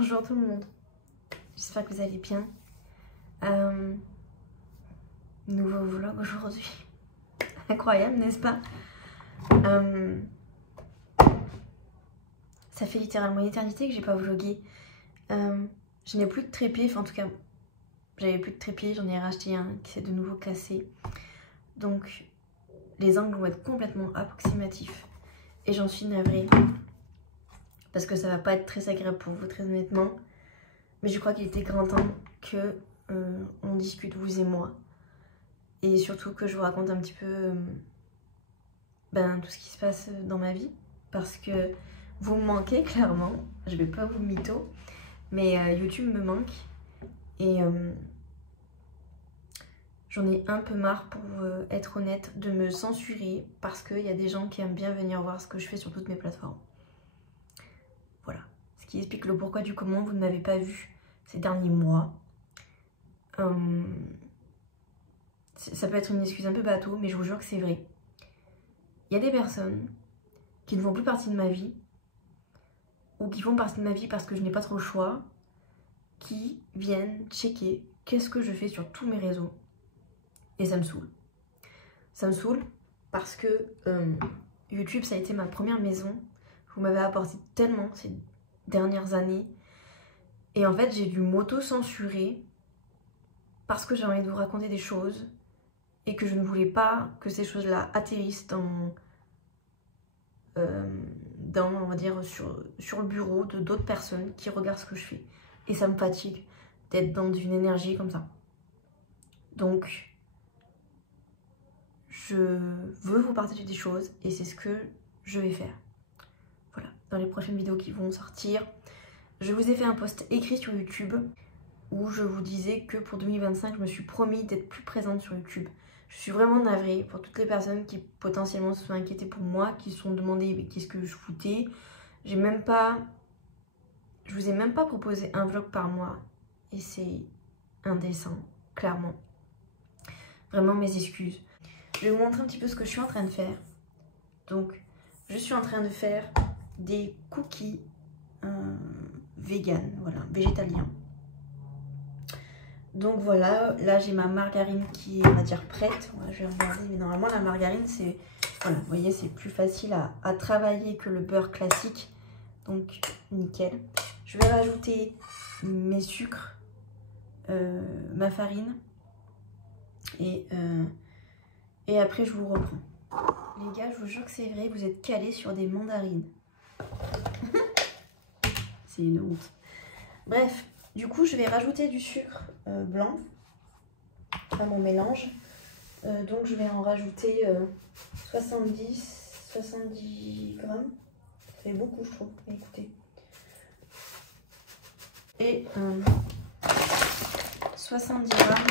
Bonjour tout le monde, j'espère que vous allez bien. Nouveau vlog aujourd'hui, incroyable n'est-ce pas? Ça fait littéralement une éternité que j'ai pas vlogué. Je n'ai plus de trépied, enfin en tout cas j'avais plus de trépied, j'en ai racheté un qui s'est de nouveau cassé. Donc les angles vont être complètement approximatifs et j'en suis navrée. Parce que ça va pas être très agréable pour vous, très honnêtement. Mais je crois qu'il était grand temps que on discute, vous et moi. Et surtout que je vous raconte un petit peu tout ce qui se passe dans ma vie. Parce que vous me manquez clairement. Je vais pas vous mytho. Mais YouTube me manque. Et j'en ai un peu marre, pour être honnête, de me censurer. Parce qu'il y a des gens qui aiment bien venir voir ce que je fais sur toutes mes plateformes. Voilà, ce qui explique le pourquoi du comment vous ne m'avez pas vu ces derniers mois. Ça peut être une excuse un peu bateau, mais je vous jure que c'est vrai. Il y a des personnes qui ne font plus partie de ma vie, ou qui font partie de ma vie parce que je n'ai pas trop le choix, qui viennent checker qu'est-ce que je fais sur tous mes réseaux. Et ça me saoule. Ça me saoule parce que YouTube, ça a été ma première maison. Vous m'avez apporté tellement ces dernières années. Et en fait, j'ai dû m'auto-censurer parce que j'ai envie de vous raconter des choses et que je ne voulais pas que ces choses-là atterrissent dans on va dire, sur le bureau de d'autres personnes qui regardent ce que je fais. Et ça me fatigue d'être dans une énergie comme ça. Donc, je veux vous partager des choses et c'est ce que je vais faire. Voilà, dans les prochaines vidéos qui vont sortir, je vous ai fait un post écrit sur YouTube où je vous disais que pour 2025, je me suis promis d'être plus présente sur YouTube. Je suis vraiment navrée pour toutes les personnes qui potentiellement se sont inquiétées pour moi, qui se sont demandé qu'est-ce que je foutais. Je vous ai même pas proposé un vlog par mois et c'est indécent, clairement. Vraiment mes excuses. Je vais vous montrer un petit peu ce que je suis en train de faire. Donc, je suis en train de faire des cookies vegan, voilà, végétaliens. Donc voilà, là j'ai ma margarine qui est, on va dire, prête. Voilà, je vais regarder, mais normalement la margarine c'est, voilà, vous voyez, c'est plus facile à travailler que le beurre classique. Donc nickel. Je vais rajouter mes sucres, ma farine et après je vous reprends. Les gars, je vous jure que c'est vrai, vous êtes calés sur des mandarines. C'est une honte. Bref, du coup, je vais rajouter du sucre blanc à mon mélange. Donc, je vais en rajouter 70 grammes. Ça fait beaucoup, je trouve. Écoutez. Et 70 grammes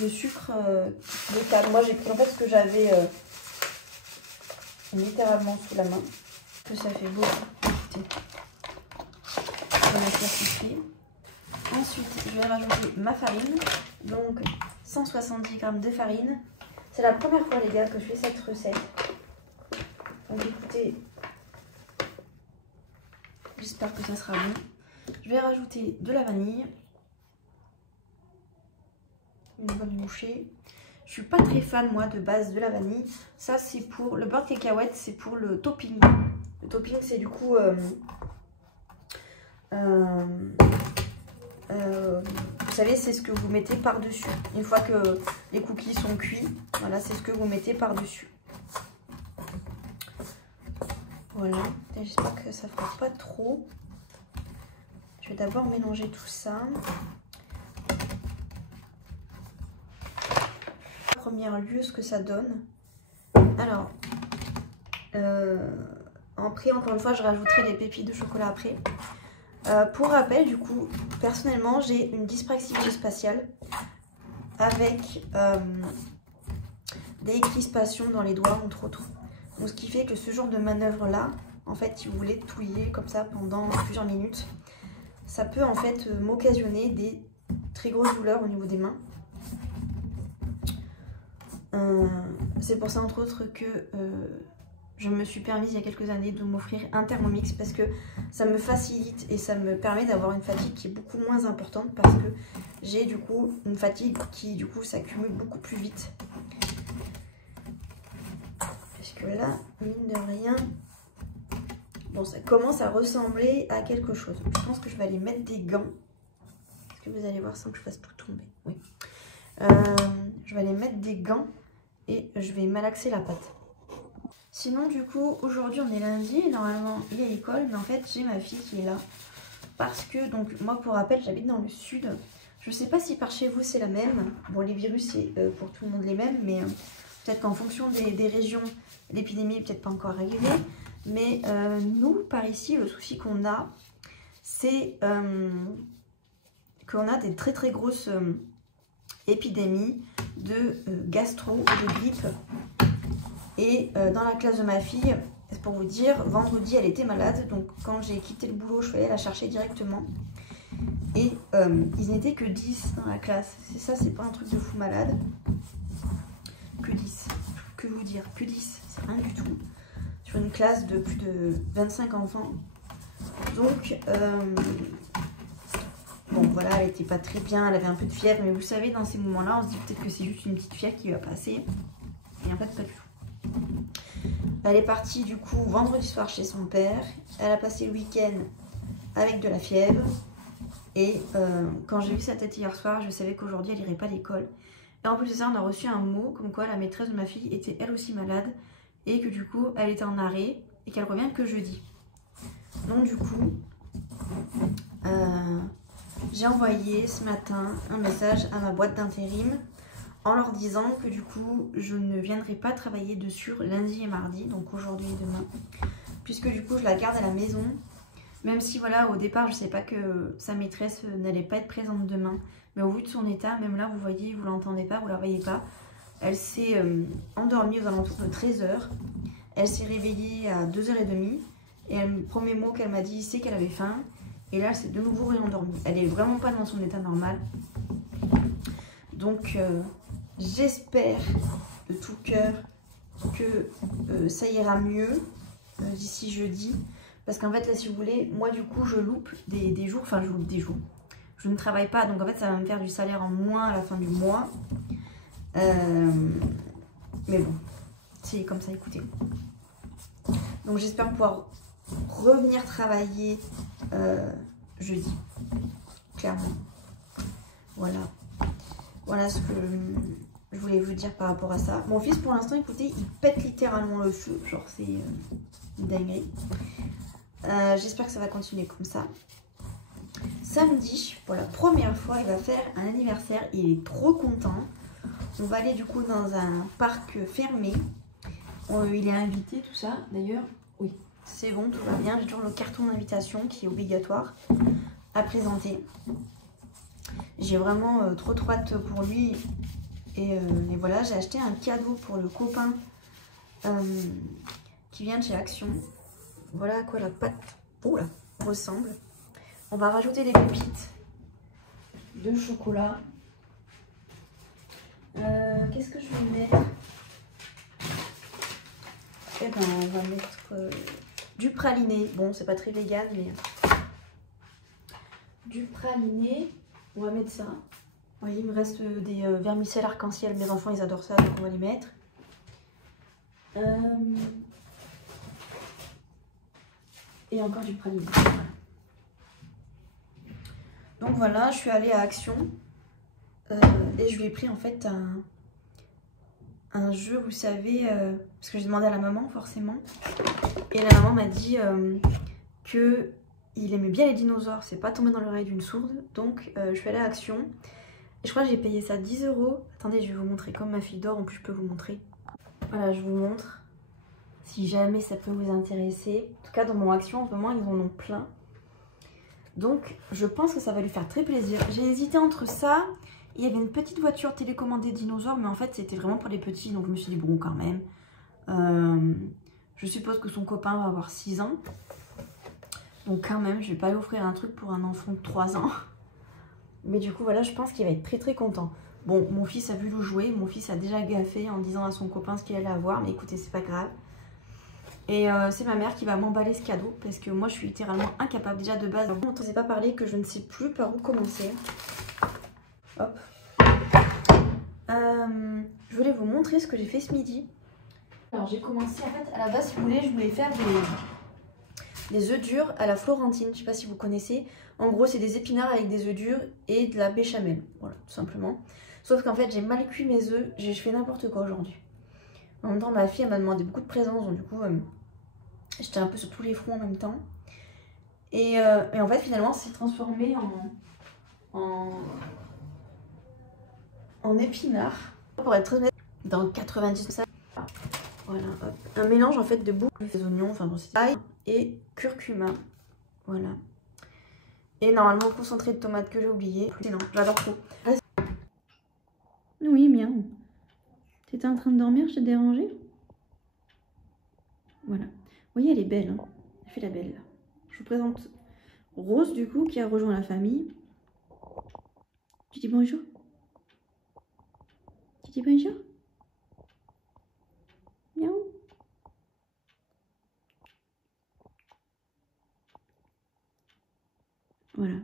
de sucre de canne. Moi, j'ai pris en fait ce que j'avais littéralement sous la main. Que ça fait beaucoup. Écoutez. Je vais la classifier. Ensuite, je vais rajouter ma farine. Donc, 170 g de farine. C'est la première fois, les gars, que je fais cette recette. Donc, écoutez. J'espère que ça sera bon. Je vais rajouter de la vanille. Une bonne bouchée. Je suis pas très fan, moi, de base de la vanille. Ça, c'est pour le beurre de cacahuète, c'est pour le topping. Le topping, c'est du coup... vous savez, c'est ce que vous mettez par-dessus. Une fois que les cookies sont cuits, voilà, c'est ce que vous mettez par-dessus. Voilà, j'espère que ça ne fera pas trop. Je vais d'abord mélanger tout ça. En premier lieu, ce que ça donne. Alors, après, encore une fois, je rajouterai des pépites de chocolat après. Pour rappel, du coup, personnellement, j'ai une dyspraxie visuospatiale avec des crispations dans les doigts, entre autres. Donc, ce qui fait que ce genre de manœuvre-là, en fait, si vous voulez touiller comme ça pendant plusieurs minutes, ça peut en fait m'occasionner des très grosses douleurs au niveau des mains. C'est pour ça, entre autres, que je me suis permise il y a quelques années de m'offrir un Thermomix parce que ça me facilite et ça me permet d'avoir une fatigue qui est beaucoup moins importante parce que j'ai du coup une fatigue qui du coup s'accumule beaucoup plus vite. Parce que là, mine de rien, bon, ça commence à ressembler à quelque chose. Je pense que je vais aller mettre des gants. Est-ce que vous allez voir sans que je fasse tout tomber? Oui. Je vais aller mettre des gants et je vais malaxer la pâte. Sinon, du coup, aujourd'hui on est lundi et normalement il y a école, mais en fait j'ai ma fille qui est là. Parce que, donc, moi pour rappel, j'habite dans le sud. Je sais pas si par chez vous c'est la même. Bon, les virus c'est pour tout le monde les mêmes, mais peut-être qu'en fonction des régions, l'épidémie n'est peut-être pas encore arrivée. Mais nous, par ici, le souci qu'on a, c'est qu'on a des très très grosses épidémies de gastro, de grippe. Et dans la classe de ma fille, c'est pour vous dire, vendredi elle était malade, donc quand j'ai quitté le boulot, je suis allée la chercher directement. Et ils n'étaient que 10 dans la classe. C'est ça, c'est pas un truc de fou malade. Que 10. Que vous dire, que 10, c'est rien du tout. Sur une classe de plus de 25 enfants. Donc, bon voilà, elle était pas très bien, elle avait un peu de fièvre, mais vous savez, dans ces moments-là, on se dit peut-être que c'est juste une petite fièvre qui va passer. Et en fait, pas du tout. Elle est partie du coup vendredi soir chez son père. Elle a passé le week-end avec de la fièvre. Et quand j'ai vu sa tête hier soir, je savais qu'aujourd'hui elle n'irait pas à l'école. Et en plus de ça, on a reçu un mot comme quoi la maîtresse de ma fille était elle aussi malade. Et que du coup, elle était en arrêt et qu'elle revient que jeudi. Donc du coup, j'ai envoyé ce matin un message à ma boîte d'intérim en leur disant que du coup je ne viendrai pas travailler dessus lundi et mardi, donc aujourd'hui et demain, puisque du coup je la garde à la maison, même si voilà au départ je sais pas que sa maîtresse n'allait pas être présente demain, mais au vu de son état, même là vous voyez, vous l'entendez pas, vous la voyez pas, elle s'est endormie aux alentours de 13 h, elle s'est réveillée à 2h30 et le premier mot qu'elle m'a dit c'est qu'elle avait faim, et là elle s'est de nouveau réendormie, elle est vraiment pas dans son état normal, donc j'espère de tout cœur que ça ira mieux d'ici jeudi. Parce qu'en fait, là, si vous voulez, moi, du coup, je loupe des jours. Enfin, je loupe des jours. Je ne travaille pas. Donc, en fait, ça va me faire du salaire en moins à la fin du mois. Mais bon, c'est comme ça, écoutez. Donc, j'espère pouvoir revenir travailler jeudi. Clairement. Voilà. Voilà ce que je voulais vous dire par rapport à ça. Mon fils, pour l'instant, écoutez, il pète littéralement le feu. Genre, c'est une dinguerie. J'espère que ça va continuer comme ça. Samedi, pour la première fois, il va faire un anniversaire. Il est trop content. On va aller du coup dans un parc fermé. Il est invité, tout ça. D'ailleurs, oui, c'est bon, tout va bien. J'ai toujours le carton d'invitation qui est obligatoire à présenter. J'ai vraiment trop hâte pour lui. Et voilà, j'ai acheté un cadeau pour le copain qui vient de chez Action. Voilà à quoi la pâte ressemble. On va rajouter des pépites de chocolat. Qu'est-ce que je vais mettre? Eh ben, on va mettre du praliné. Bon, c'est pas très vegan, mais du praliné. On va mettre ça. Oui, il me reste des vermicelles arc-en-ciel. Mes enfants, ils adorent ça, donc on va les mettre. Et encore du praliné. Voilà. Donc voilà, je suis allée à Action. Et je lui ai pris en fait un jeu, vous savez, parce que j'ai demandé à la maman forcément. Et la maman m'a dit que il aimait bien les dinosaures. C'est pas tombé dans l'oreille d'une sourde. Donc je suis allée à Action. Et je crois que j'ai payé ça 10 €. Attendez, je vais vous montrer. Comme ma fille dort, en plus je peux vous montrer. Voilà, je vous montre. Si jamais ça peut vous intéresser. En tout cas, dans mon Action, en ce moment, ils en ont plein. Donc, je pense que ça va lui faire très plaisir. J'ai hésité entre ça. Il y avait une petite voiture télécommandée dinosaure, mais en fait, c'était vraiment pour les petits. Donc, je me suis dit, bon, quand même. Je suppose que son copain va avoir 6 ans. Donc, quand même, je vais pas lui offrir un truc pour un enfant de 3 ans. Mais du coup, voilà, je pense qu'il va être très très content. Bon, mon fils a vu le jouer. Mon fils a déjà gaffé en disant à son copain ce qu'il allait avoir. Mais écoutez, c'est pas grave. Et c'est ma mère qui va m'emballer ce cadeau parce que moi je suis littéralement incapable déjà de base. Je ne sais pas parler que je ne sais plus par où commencer. Hop. Je voulais vous montrer ce que j'ai fait ce midi. Alors j'ai commencé en fait à la base si vous voulez je voulais faire des œufs durs à la Florentine. Je sais pas si vous connaissez. En gros c'est des épinards avec des œufs durs et de la béchamel. Voilà tout simplement. Sauf qu'en fait j'ai mal cuit mes œufs. J'ai fait n'importe quoi aujourd'hui. En même temps ma fille m'a demandé beaucoup de présence donc du coup... j'étais un peu sur tous les fronts en même temps. Et en fait, finalement, c'est transformé en épinards. Pour être très honnête, dans 90%. Voilà, hop. Un mélange en fait de boucle, des oignons, enfin bon, c'est ail et curcuma. Voilà. Et normalement, concentré de tomates que j'ai oublié. Non, j'adore trop. Oui, miaou. T'étais en train de dormir, je t'ai dérangé? Voilà. Vous voyez, elle est belle, hein. Elle fait la belle. Je vous présente Rose, du coup, qui a rejoint la famille. Tu dis bonjour? Tu dis bonjour? Miaou. Voilà.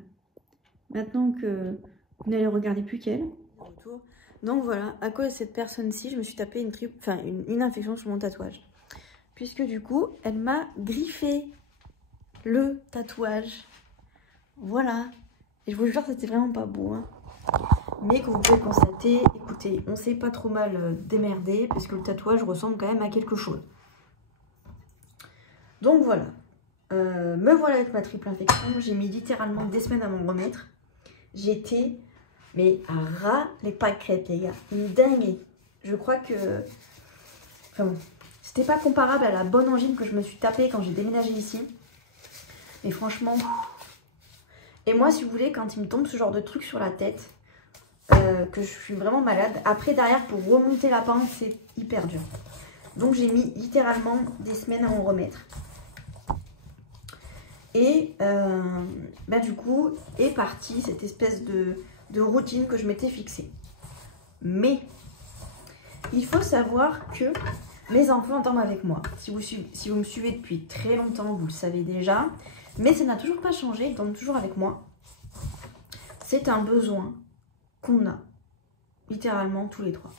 Maintenant que vous n'allez regarder plus qu'elle. Donc voilà, à cause de cette personne-ci, je me suis tapé une infection sur mon tatouage. Puisque du coup, elle m'a griffé le tatouage. Voilà. Et je vous jure, c'était vraiment pas beau. Hein. Mais comme vous pouvez le constater, écoutez, on s'est pas trop mal démerdé parce que le tatouage ressemble quand même à quelque chose. Donc voilà. Me voilà avec ma triple infection. J'ai mis littéralement des semaines à m'en remettre. J'étais, mais à ras les pâquerettes, les gars. Une dinguerie. Je crois que... Enfin bon, c'était pas comparable à la bonne angine que je me suis tapée quand j'ai déménagé ici. Mais franchement... Et moi, si vous voulez, quand il me tombe ce genre de truc sur la tête, que je suis vraiment malade, après, derrière, pour remonter la pente, c'est hyper dur. Donc, j'ai mis littéralement des semaines à m'en remettre. Et bah, du coup, est partie cette espèce de routine que je m'étais fixée. Mais, il faut savoir que mes enfants dorment avec moi. Si vous me suivez depuis très longtemps, vous le savez déjà. Mais ça n'a toujours pas changé, ils dorment toujours avec moi. C'est un besoin qu'on a, littéralement, tous les trois.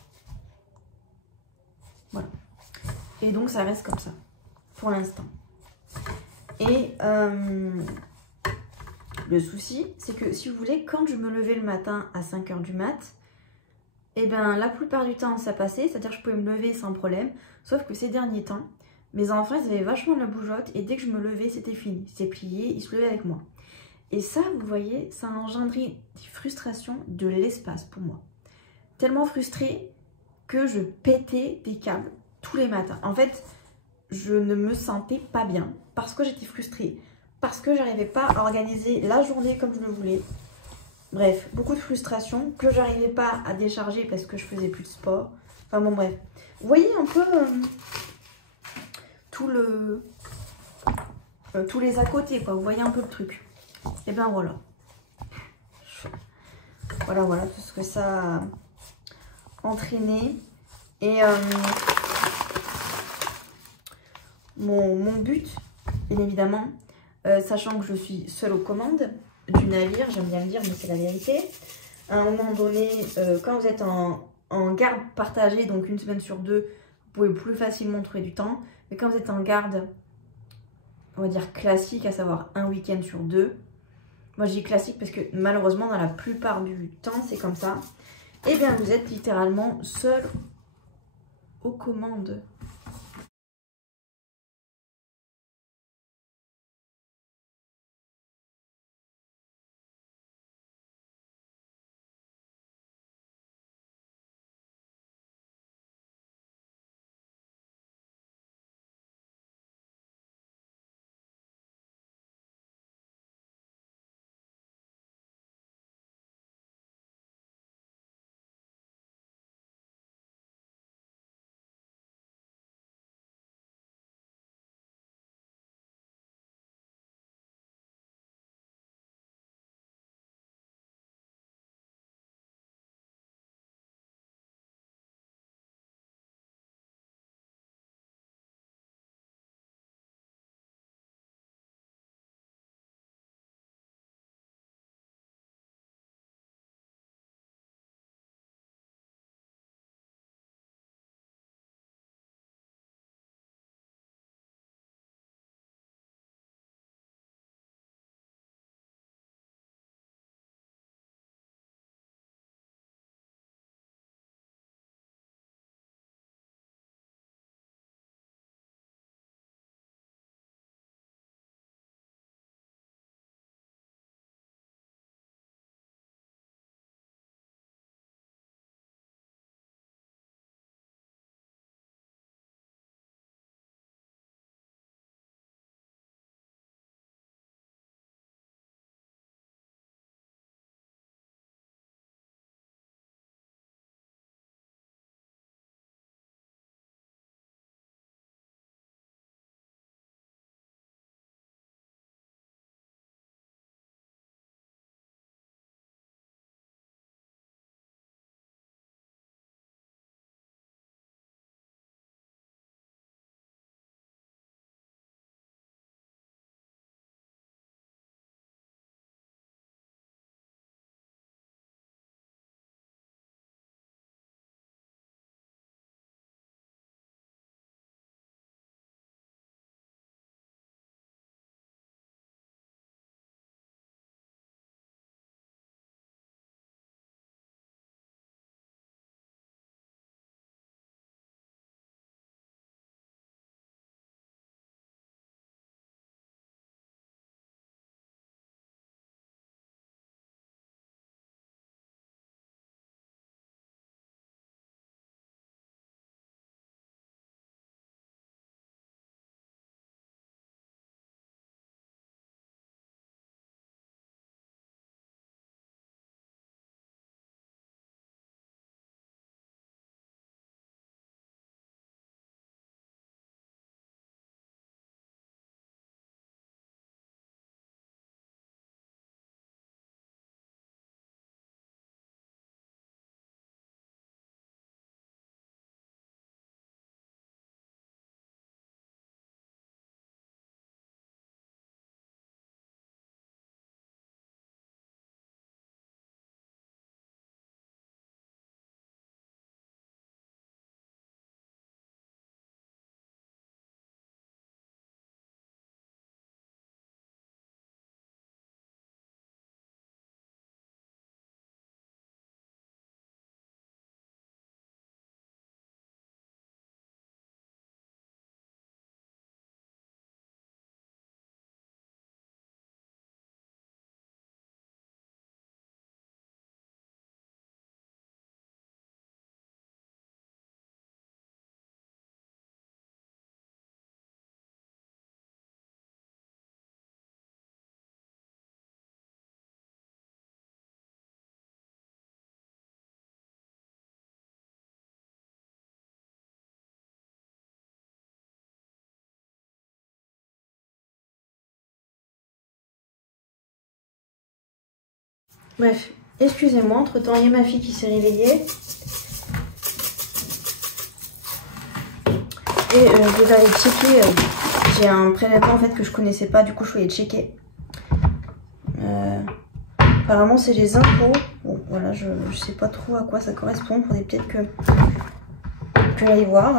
Voilà. Et donc, ça reste comme ça, pour l'instant. Et le souci, c'est que, si vous voulez, quand je me levais le matin à 5 h du mat', et bien, la plupart du temps, ça passait, c'est-à-dire que je pouvais me lever sans problème. Sauf que ces derniers temps, mes enfants, ils avaient vachement de la bougeotte, et dès que je me levais, c'était fini. C'était plié, ils se levaient avec moi. Et ça, vous voyez, ça a engendré des frustrations de l'espace pour moi. Tellement frustrée que je pétais des câbles tous les matins. En fait, je ne me sentais pas bien parce que j'étais frustrée, parce que j'arrivais pas à organiser la journée comme je le voulais. Bref, beaucoup de frustration que j'arrivais pas à décharger parce que je faisais plus de sport. Enfin bon, bref. Vous voyez un peu tous les à côté, quoi. Vous voyez un peu le truc. Et ben voilà. Voilà tout ce que ça a entraîné. Et mon but, bien évidemment, sachant que je suis seule aux commandes du navire, j'aime bien le dire, mais c'est la vérité. À un moment donné, quand vous êtes en garde partagée, donc une semaine sur deux, vous pouvez plus facilement trouver du temps. Mais quand vous êtes en garde, on va dire classique, à savoir un week-end sur deux, moi je dis classique parce que malheureusement dans la plupart du temps c'est comme ça, et bien vous êtes littéralement seul aux commandes. Bref, excusez-moi, entre-temps, il y a ma fille qui s'est réveillée. Et je vais aller checker. J'ai un prélèvement en fait que je connaissais pas, du coup je vais aller checker. Apparemment c'est les impôts. Bon voilà, je sais pas trop à quoi ça correspond. Faudrait peut-être que j'aille voir.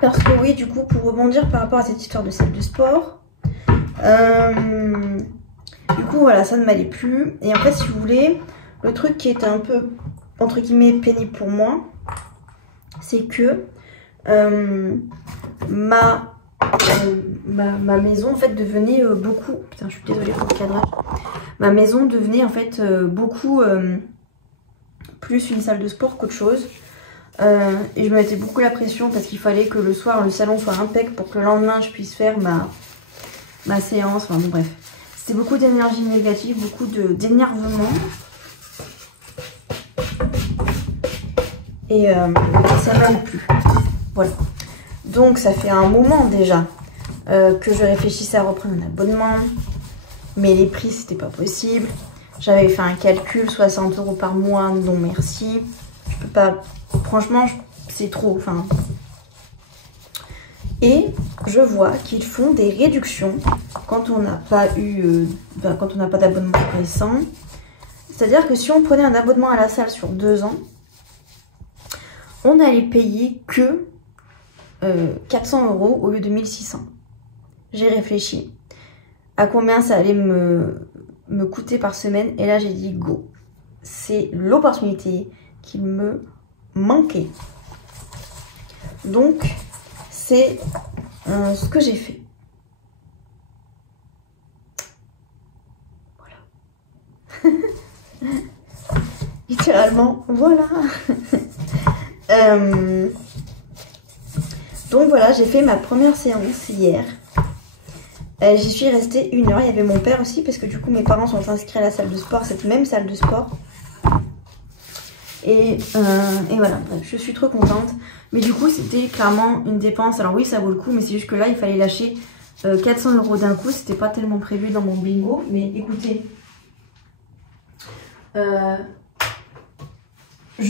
Parce que oui, du coup, pour rebondir par rapport à cette histoire de salle de sport, du coup voilà, ça ne m'allait plus. Et en fait, si vous voulez, le truc qui était un peu entre guillemets pénible pour moi, c'est que ma maison en fait devenait beaucoup, putain je suis désolée pour le cadrage, ma maison devenait en fait beaucoup plus une salle de sport qu'autre chose, et je me mettais beaucoup la pression parce qu'il fallait que le soir le salon soit impec pour que le lendemain je puisse faire ma séance, enfin bon bref, c'était beaucoup d'énergie négative, beaucoup d'énervement, et ça m'allait plus. Voilà, donc ça fait un moment déjà que je réfléchissais à reprendre un abonnement, mais les prix c'était pas possible. J'avais fait un calcul, 60 € par mois, non merci. Je peux pas, franchement c'est trop. Enfin. Et je vois qu'ils font des réductions quand on n'a pas eu, quand on n'a pas d'abonnement récent. C'est-à-dire que si on prenait un abonnement à la salle sur 2 ans, on allait payer que 400 € au lieu de 1600. J'ai réfléchi à combien ça allait me coûter par semaine et là j'ai dit go. C'est l'opportunité qui me manquait. Donc c'est ce que j'ai fait. Voilà. Littéralement, voilà. Donc voilà, j'ai fait ma première séance hier. J'y suis restée 1 heure. Il y avait mon père aussi parce que du coup mes parents sont inscrits à la salle de sport, cette même salle de sport. Et voilà, bref, je suis trop contente. Mais du coup c'était clairement une dépense. Alors oui ça vaut le coup, mais c'est juste que là il fallait lâcher 400 € d'un coup. C'était pas tellement prévu dans mon bingo. Mais écoutez, je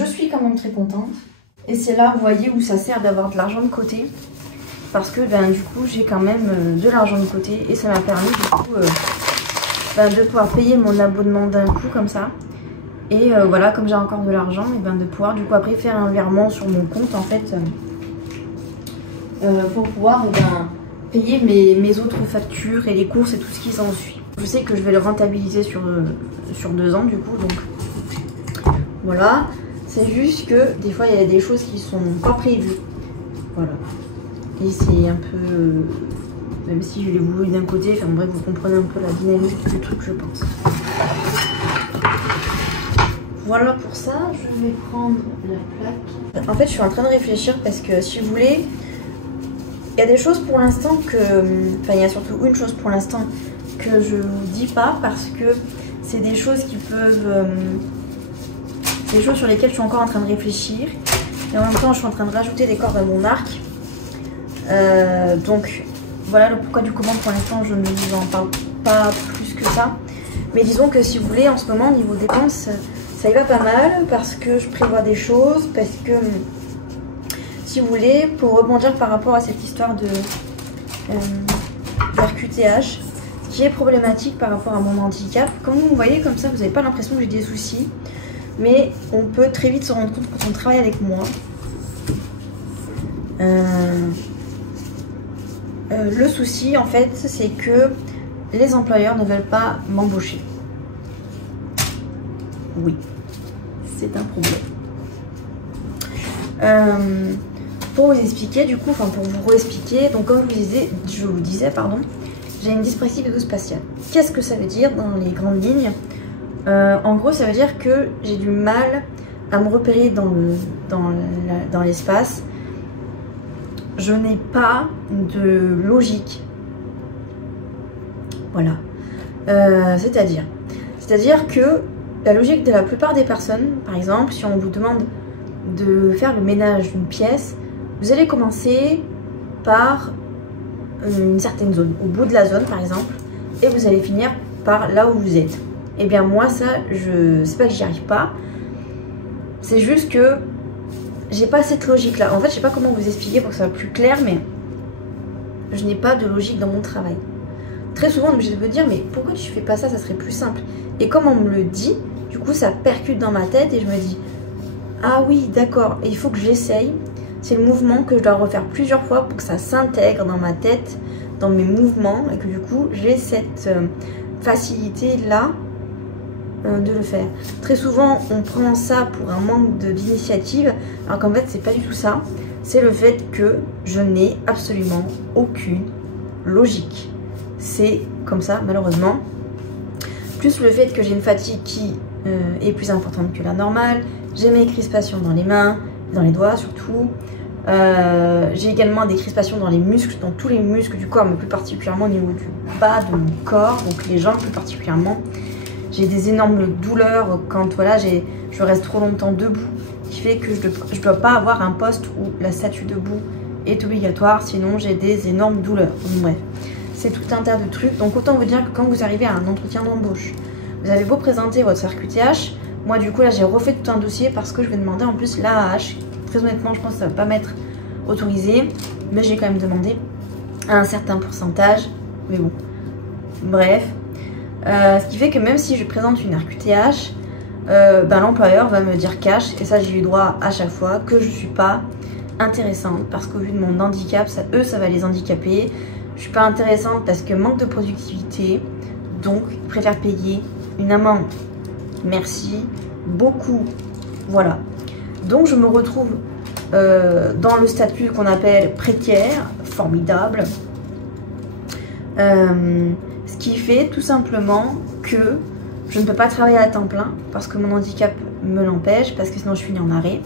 suis quand même très contente. Et c'est là, vous voyez, où ça sert d'avoir de l'argent de côté. Parce que ben, du coup, j'ai quand même de l'argent de côté. Et ça m'a permis du coup de pouvoir payer mon abonnement d'un coup comme ça. Et voilà, comme j'ai encore de l'argent, et ben, de pouvoir du coup après faire un virement sur mon compte en fait. Pour pouvoir payer mes autres factures et les courses et tout ce qui s'ensuit. Je sais que je vais le rentabiliser sur 2 ans du coup. Donc voilà. C'est juste que des fois il y a des choses qui sont pas prévues. Voilà. Et c'est un peu... même si je l'ai voulu d'un côté, enfin bref, vous comprenez un peu la dynamique du truc je pense. Voilà pour ça, je vais prendre la plaque. En fait je suis en train de réfléchir parce que si vous voulez, il y a des choses pour l'instant que... enfin il y a surtout une chose pour l'instant que je vous dis pas parce que c'est des choses qui peuvent... des choses sur lesquelles je suis encore en train de réfléchir et en même temps je suis en train de rajouter des cordes à mon arc, donc voilà le pourquoi du comment. Pour l'instant je ne vous en parle pas plus que ça, mais disons que si vous voulez en ce moment niveau dépenses ça y va pas mal parce que je prévois des choses, parce que si vous voulez, pour rebondir par rapport à cette histoire de RQTH, qui est problématique par rapport à mon handicap. Quand vous voyez comme ça, vous n'avez pas l'impression que j'ai des soucis. Mais on peut très vite se rendre compte quand on travaille avec moi. Le souci, en fait, c'est que les employeurs ne veulent pas m'embaucher. Oui, c'est un problème. Pour vous expliquer, du coup, enfin pour vous réexpliquer, donc comme je vous disais, pardon, j'ai une dyspraxie visuo-spatiale. Qu'est-ce que ça veut dire dans les grandes lignes? En gros, ça veut dire que j'ai du mal à me repérer dans l'espace. Je n'ai pas de logique. Voilà. C'est-à-dire que la logique de la plupart des personnes, par exemple, si on vous demande de faire le ménage d'une pièce, vous allez commencer par une certaine zone, au bout de la zone par exemple, et vous allez finir par là où vous êtes. Et bien moi ça, c'est pas que j'y arrive pas, c'est juste que j'ai pas cette logique là. En fait je sais pas comment vous expliquer pour que ça soit plus clair, mais je n'ai pas de logique dans mon travail. Très souvent on est obligé de me dire mais pourquoi tu fais pas ça, ça serait plus simple. Et comme on me le dit, du coup ça percute dans ma tête et je me dis ah oui d'accord, il faut que j'essaye. C'est le mouvement que je dois refaire plusieurs fois pour que ça s'intègre dans ma tête, dans mes mouvements, et que du coup j'ai cette facilité là de le faire. Très souvent on prend ça pour un manque d'initiative, alors qu'en fait c'est pas du tout ça. C'est le fait que je n'ai absolument aucune logique. C'est comme ça malheureusement. Plus le fait que j'ai une fatigue qui est plus importante que la normale. J'ai mes crispations dans les mains, dans les doigts surtout. J'ai également des crispations dans les muscles, dans tous les muscles du corps, mais plus particulièrement au niveau du bas de mon corps, donc les jambes plus particulièrement. J'ai des énormes douleurs quand voilà, je reste trop longtemps debout, qui fait que je ne dois pas avoir un poste où la statue debout est obligatoire, sinon j'ai des énormes douleurs. Donc, bref, c'est tout un tas de trucs. Donc autant vous dire que quand vous arrivez à un entretien d'embauche, vous avez beau présenter votre RQTH, moi du coup là j'ai refait tout un dossier parce que je vais demander en plus l'AAH. Très honnêtement je pense que ça ne va pas m'être autorisé, mais j'ai quand même demandé à un certain pourcentage, mais bon, bref. Ce qui fait que même si je présente une RQTH, l'employeur va me dire cash, et ça j'ai eu droit à chaque fois, que je ne suis pas intéressante parce qu'au vu de mon handicap, ça va les handicaper. Je ne suis pas intéressante parce que manque de productivité, donc ils préfèrent payer une amende. Merci, beaucoup, voilà. Donc je me retrouve dans le statut qu'on appelle précaire, formidable. Ce qui fait tout simplement que je ne peux pas travailler à temps plein parce que mon handicap me l'empêche, parce que sinon je finis en arrêt.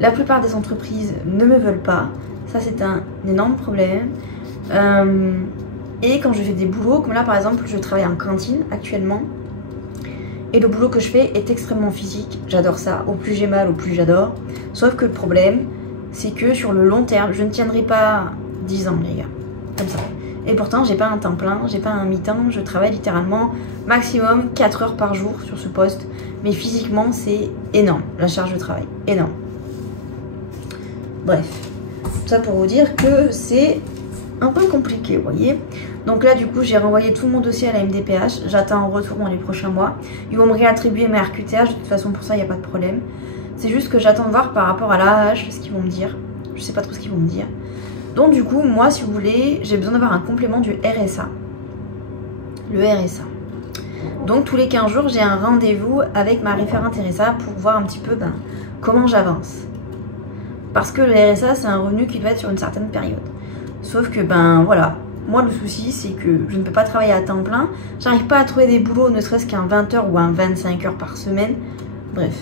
La plupart des entreprises ne me veulent pas, ça c'est un énorme problème. Et quand je fais des boulots, comme là par exemple je travaille en cantine actuellement, et le boulot que je fais est extrêmement physique, j'adore ça, au plus j'ai mal, au plus j'adore. Sauf que le problème, c'est que sur le long terme, je ne tiendrai pas 10 ans les gars, comme ça. Et pourtant j'ai pas un temps plein, j'ai pas un mi-temps, je travaille littéralement maximum 4 heures par jour sur ce poste. Mais physiquement c'est énorme, la charge de travail, énorme. Bref, tout ça pour vous dire que c'est un peu compliqué, vous voyez. Donc là du coup j'ai renvoyé tout mon dossier à la MDPH, j'attends un retour dans les prochains mois. Ils vont me réattribuer mes RQTH, de toute façon pour ça il n'y a pas de problème. C'est juste que j'attends de voir par rapport à l'AAH ce qu'ils vont me dire. Je sais pas trop ce qu'ils vont me dire. Donc du coup moi si vous voulez j'ai besoin d'avoir un complément du RSA. Le RSA. Donc tous les 15 jours j'ai un rendez-vous avec ma référente RSA pour voir un petit peu comment j'avance. Parce que le RSA c'est un revenu qui doit être sur une certaine période. Sauf que voilà, moi le souci c'est que je ne peux pas travailler à temps plein. J'arrive pas à trouver des boulots ne serait-ce qu'un 20 heures ou un 25 heures par semaine. Bref,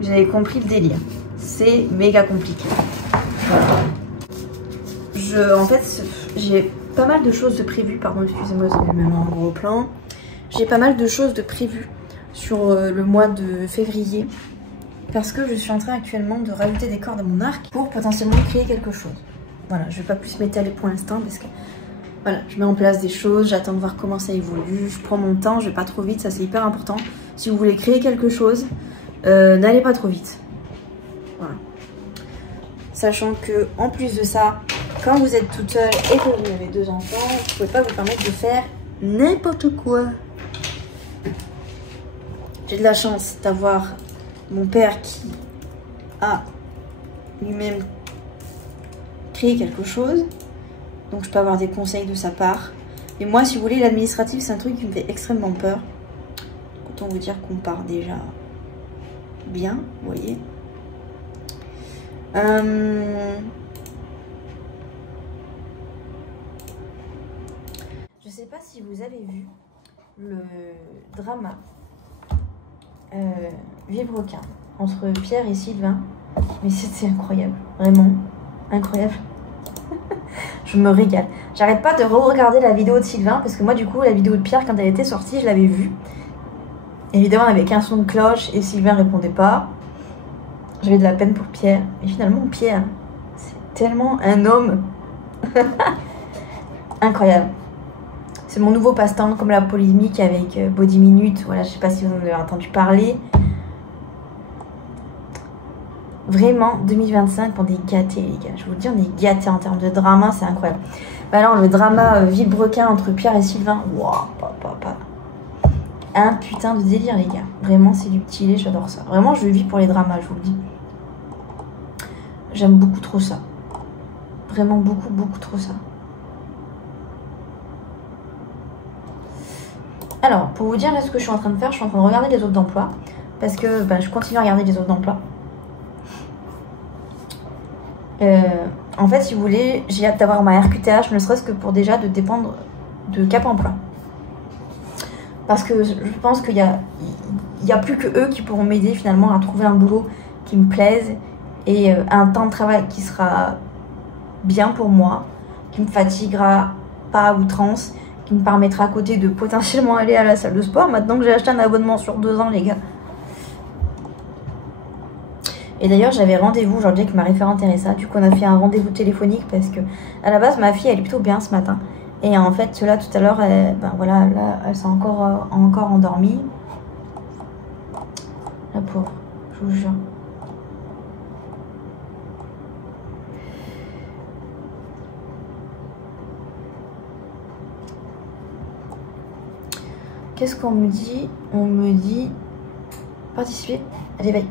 vous avez compris le délire. C'est méga compliqué. Voilà. En fait, j'ai pas mal de choses de prévues. Pardon, excusez-moi, c'est même en gros plan. J'ai pas mal de choses de prévues sur le mois de février. Parce que je suis en train actuellement de rajouter des cordes à mon arc pour potentiellement créer quelque chose. Voilà, je vais pas plus m'étaler pour l'instant parce que voilà, je mets en place des choses, j'attends de voir comment ça évolue, je prends mon temps, je vais pas trop vite, ça c'est hyper important. Si vous voulez créer quelque chose, n'allez pas trop vite. Voilà. Sachant que en plus de ça, quand vous êtes toute seule et que vous avez 2 enfants, vous pouvez pas vous permettre de faire n'importe quoi. J'ai de la chance d'avoir mon père qui a lui-même créé quelque chose, donc je peux avoir des conseils de sa part. Et moi, si vous voulez, l'administratif, c'est un truc qui me fait extrêmement peur. Autant vous dire qu'on part déjà bien, vous voyez. Je sais pas si vous avez vu le drama Vivre au calme entre Pierre et Sylvain, mais c'est incroyable, vraiment incroyable. Je me régale. J'arrête pas de re-regarder la vidéo de Sylvain parce que moi du coup la vidéo de Pierre quand elle était sortie je l'avais vue. Évidemment avec un son de cloche et Sylvain répondait pas. J'avais de la peine pour Pierre. Et finalement Pierre, c'est tellement un homme. Incroyable. C'est mon nouveau passe-temps, comme la polémique avec Body Minute. Voilà, je sais pas si vous en avez entendu parler. Vraiment, 2025, on est gâtés, les gars. Je vous le dis, on est gâtés en termes de drama, c'est incroyable. Bah alors, le drama Villebrequin entre Pierre et Sylvain. Waouh, papa. Un putain de délire, les gars. Vraiment, c'est du petit lait, j'adore ça. Vraiment, je vis pour les dramas, je vous le dis. J'aime beaucoup trop ça. Vraiment beaucoup trop ça. Alors, pour vous dire là ce que je suis en train de faire, je suis en train de regarder les offres d'emploi. Parce que je continue à regarder les offres d'emploi. En fait, si vous voulez, j'ai hâte d'avoir ma RQTH, ne serait-ce que pour déjà de dépendre de Cap Emploi. Parce que je pense qu'il y a plus que eux qui pourront m'aider finalement à trouver un boulot qui me plaise et un temps de travail qui sera bien pour moi, qui me fatiguera pas à outrance, qui me permettra à côté de potentiellement aller à la salle de sport maintenant que j'ai acheté un abonnement sur 2 ans, les gars. Et d'ailleurs, j'avais rendez-vous aujourd'hui avec ma référente Teresa. Du coup, on a fait un rendez-vous téléphonique parce que à la base, ma fille, elle est plutôt bien ce matin. Et en fait, là, tout à l'heure, voilà, là, elle s'est encore endormie. La pauvre, je vous jure. Qu'est-ce qu'on me dit? On me dit participer à l'éveil.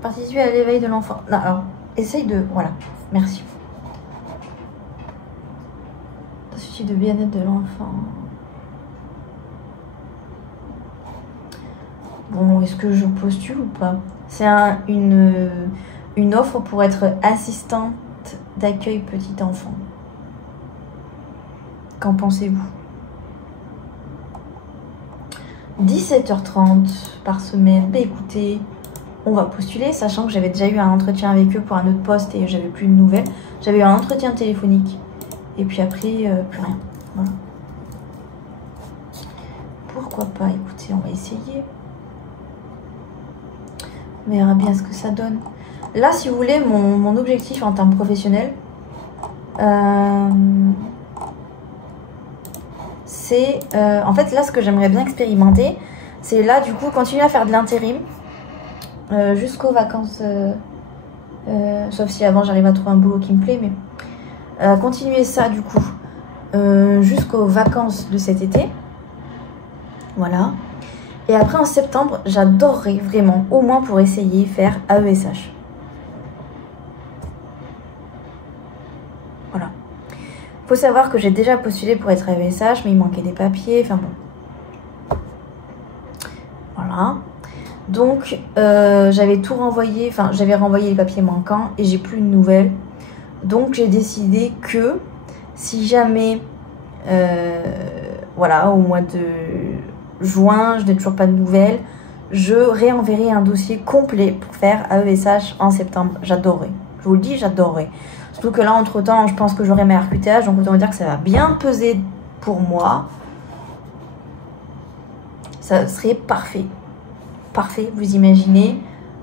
Participer à l'éveil de l'enfant. Non, alors, essaye de... Voilà, merci. Souci de bien-être de l'enfant. Bon, est-ce que je postule ou pas? C'est une offre pour être assistante d'accueil petit enfant. Qu'en pensez-vous? 17h30 par semaine. Bah écoutez, on va postuler, sachant que j'avais déjà eu un entretien avec eux pour un autre poste et j'avais plus de nouvelles. J'avais eu un entretien téléphonique et puis après, plus rien. Voilà. Pourquoi pas? Écoutez, on va essayer. On verra bien ce que ça donne. Là, si vous voulez, mon objectif en termes professionnels, c'est... en fait, là, ce que j'aimerais bien expérimenter, c'est là, du coup, continuer à faire de l'intérim jusqu'aux vacances. Sauf si avant, j'arrive à trouver un boulot qui me plaît, mais... continuer ça, du coup, jusqu'aux vacances de cet été. Voilà. Et après, en septembre, j'adorerais vraiment, au moins pour essayer, faire AESH. Voilà. Faut savoir que j'ai déjà postulé pour être AESH, mais il manquait des papiers, enfin bon. Voilà. Donc, j'avais tout renvoyé, enfin, j'avais renvoyé les papiers manquants et j'ai plus de nouvelles. Donc, j'ai décidé que si jamais, voilà, au mois de juin, je n'ai toujours pas de nouvelles, je réenverrai un dossier complet pour faire AESH en septembre. J'adorerais. Je vous le dis, j'adorerais. Surtout que là, entre-temps, je pense que j'aurai ma RQTH, donc autant dire que ça va bien peser pour moi. Ça serait parfait. Parfait, vous imaginez.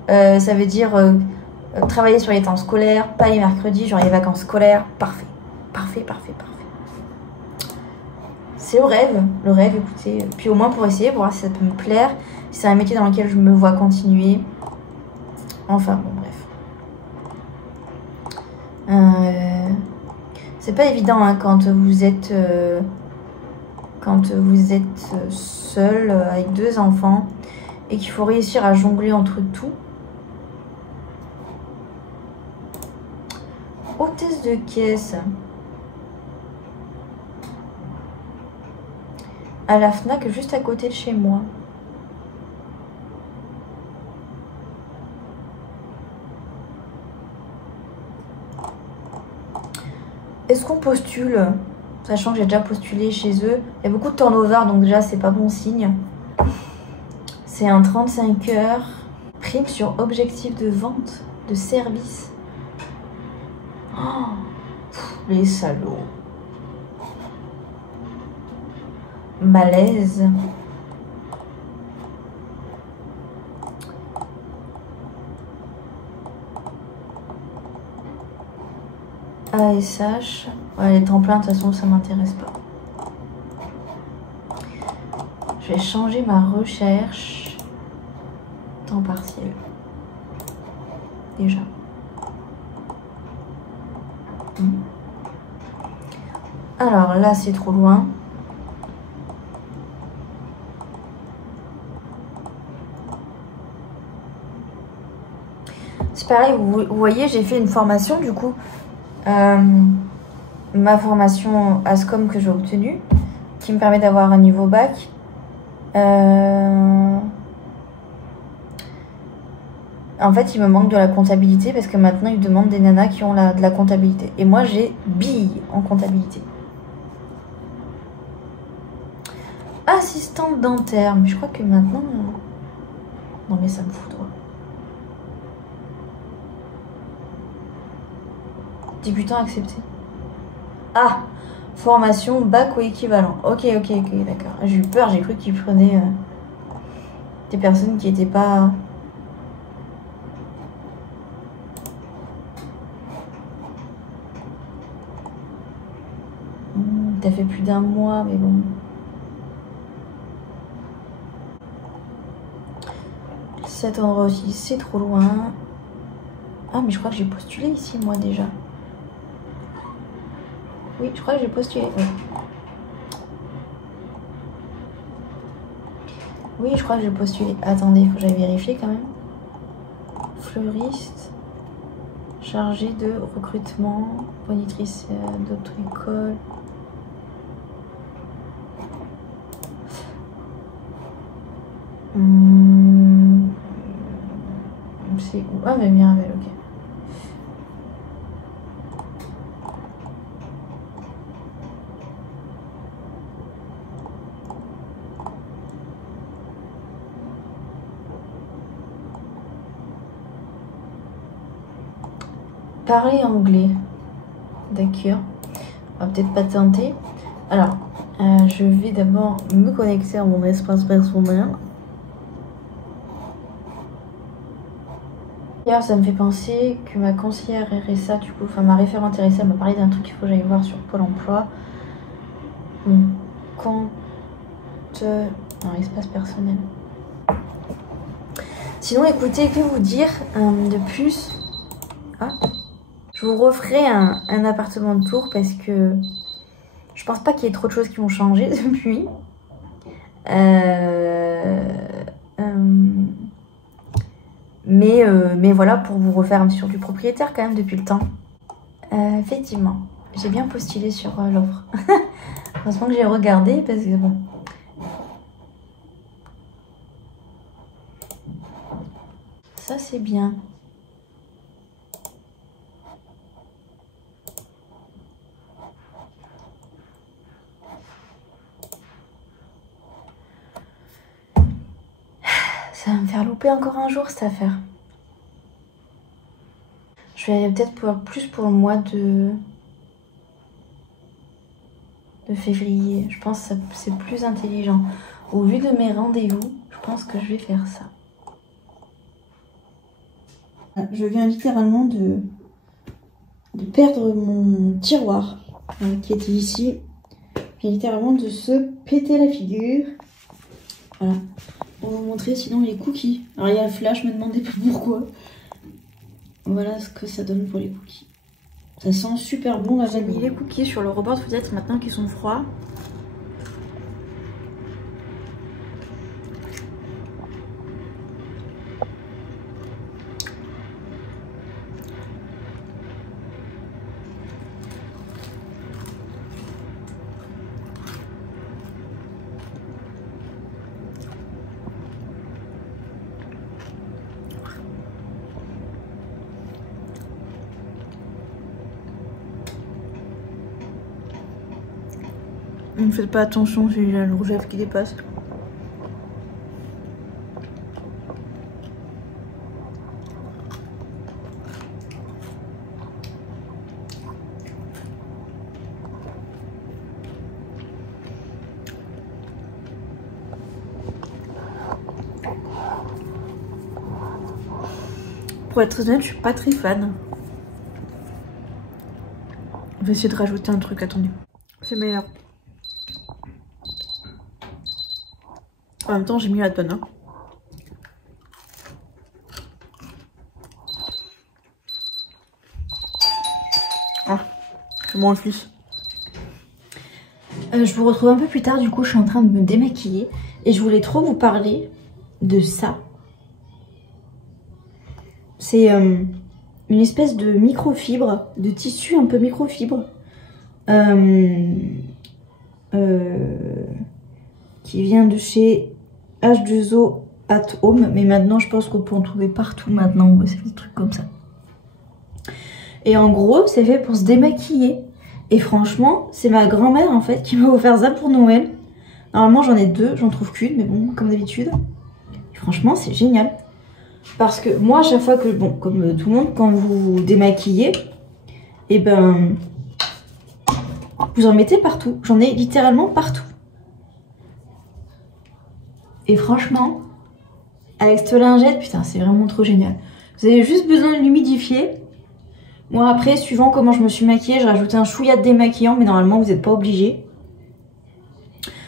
Ça veut dire travailler sur les temps scolaires, pas les mercredis, genre les vacances scolaires. Parfait. Parfait, parfait, parfait. C'est le rêve, écoutez. Puis au moins pour essayer, pour voir si ça peut me plaire. Si c'est un métier dans lequel je me vois continuer. Enfin, bon, bref. C'est pas évident hein, quand vous êtes seul avec 2 enfants et qu'il faut réussir à jongler entre tout. Hôtesse de caisse. À la FNAC juste à côté de chez moi. Est-ce qu'on postule? Sachant que j'ai déjà postulé chez eux. Il y a beaucoup de turnover, donc déjà c'est pas bon signe. C'est un 35 heures. Prime sur objectif de vente de service. Oh, les salauds. Malaise. ASH. Ouais, les temps pleins, de toute façon, ça m'intéresse pas. Je vais changer ma recherche. Temps partiel. Déjà. Alors là, c'est trop loin. C'est pareil, vous voyez, j'ai fait une formation du coup. Ma formation ASCOM que j'ai obtenue, qui me permet d'avoir un niveau bac. En fait, il me manque de la comptabilité parce que maintenant, ils demandent des nanas qui ont de la comptabilité. Et moi, j'ai bille en comptabilité. Assistante dentaire. Mais je crois que maintenant... Non, mais ça me fout droit. Débutant accepté. Ah, formation bac ou équivalent. Ok, d'accord. J'ai eu peur, j'ai cru qu'ils prenaient des personnes qui n'étaient pas... T'as fait plus d'un mois, mais bon. Cet endroit aussi, c'est trop loin. Ah, mais je crois que j'ai postulé ici, moi, déjà. Oui, je crois que j'ai postulé. Oui, je crois que j'ai postulé. Attendez, il faut que j'aille vérifier quand même. Fleuriste. Chargée de recrutement. Monitrice d'auto-école. C'est où? Ah, mais Mirabel, ok. Parler anglais. D'accord. On va peut-être pas tenter. Alors, je vais d'abord me connecter à mon espace personnel. D'ailleurs, ça me fait penser que ma conseillère RSA, du coup, enfin ma référente RSA m'a parlé d'un truc qu'il faut que j'aille voir sur Pôle emploi. Mon compte dans l'espace personnel. Sinon, écoutez, que vous dire de plus? Ah, je vous referai un appartement de tour parce que je pense pas qu'il y ait trop de choses qui ont changé depuis. Mais voilà, pour vous refaire sur du propriétaire quand même depuis le temps. Effectivement, j'ai bien postulé sur l'offre. Heureusement que j'ai regardé parce que bon. Ça c'est bien. Ça va me faire louper encore un jour cette affaire. Je vais aller peut-être plus pour le mois de février. Je pense que c'est plus intelligent. Au vu de mes rendez-vous, je pense que je vais faire ça. Je viens littéralement de perdre mon tiroir qui était ici. Je viens littéralement de se péter la figure. Voilà. Pour vous montrer sinon les cookies. Alors il y a le flash, je me demandais pas pourquoi. Voilà ce que ça donne pour les cookies. Ça sent super bon la vanille. J'ai mis les cookies sur le rebord de fenêtre maintenant qu'ils sont froids. Ne faites pas attention si j'ai le rouge à lèvres qui dépasse. Pour être honnête, je suis pas très fan. On va essayer de rajouter un truc, attendez. C'est meilleur. En même temps, j'ai mis la tonne. Hein. Ah, c'est bon le fils. Je vous retrouve un peu plus tard, du coup je suis en train de me démaquiller et je voulais trop vous parler de ça. C'est une espèce de microfibre, de tissu un peu microfibre qui vient de chez H2O at Home, mais maintenant je pense qu'on peut en trouver partout maintenant, c'est des trucs comme ça. Et en gros c'est fait pour se démaquiller. Et franchement, c'est ma grand-mère en fait qui m'a offert ça pour Noël. Normalement j'en ai deux, j'en trouve qu'une, mais bon, comme d'habitude. Franchement, c'est génial. Parce que moi, à chaque fois que, bon, comme tout le monde, quand vous démaquillez, et ben, vous en mettez partout. J'en ai littéralement partout. Et franchement, avec cette lingette, putain, c'est vraiment trop génial. Vous avez juste besoin de l'humidifier. Moi après, suivant comment je me suis maquillée, j'ai rajouté un chouïa de démaquillant, mais normalement vous n'êtes pas obligé.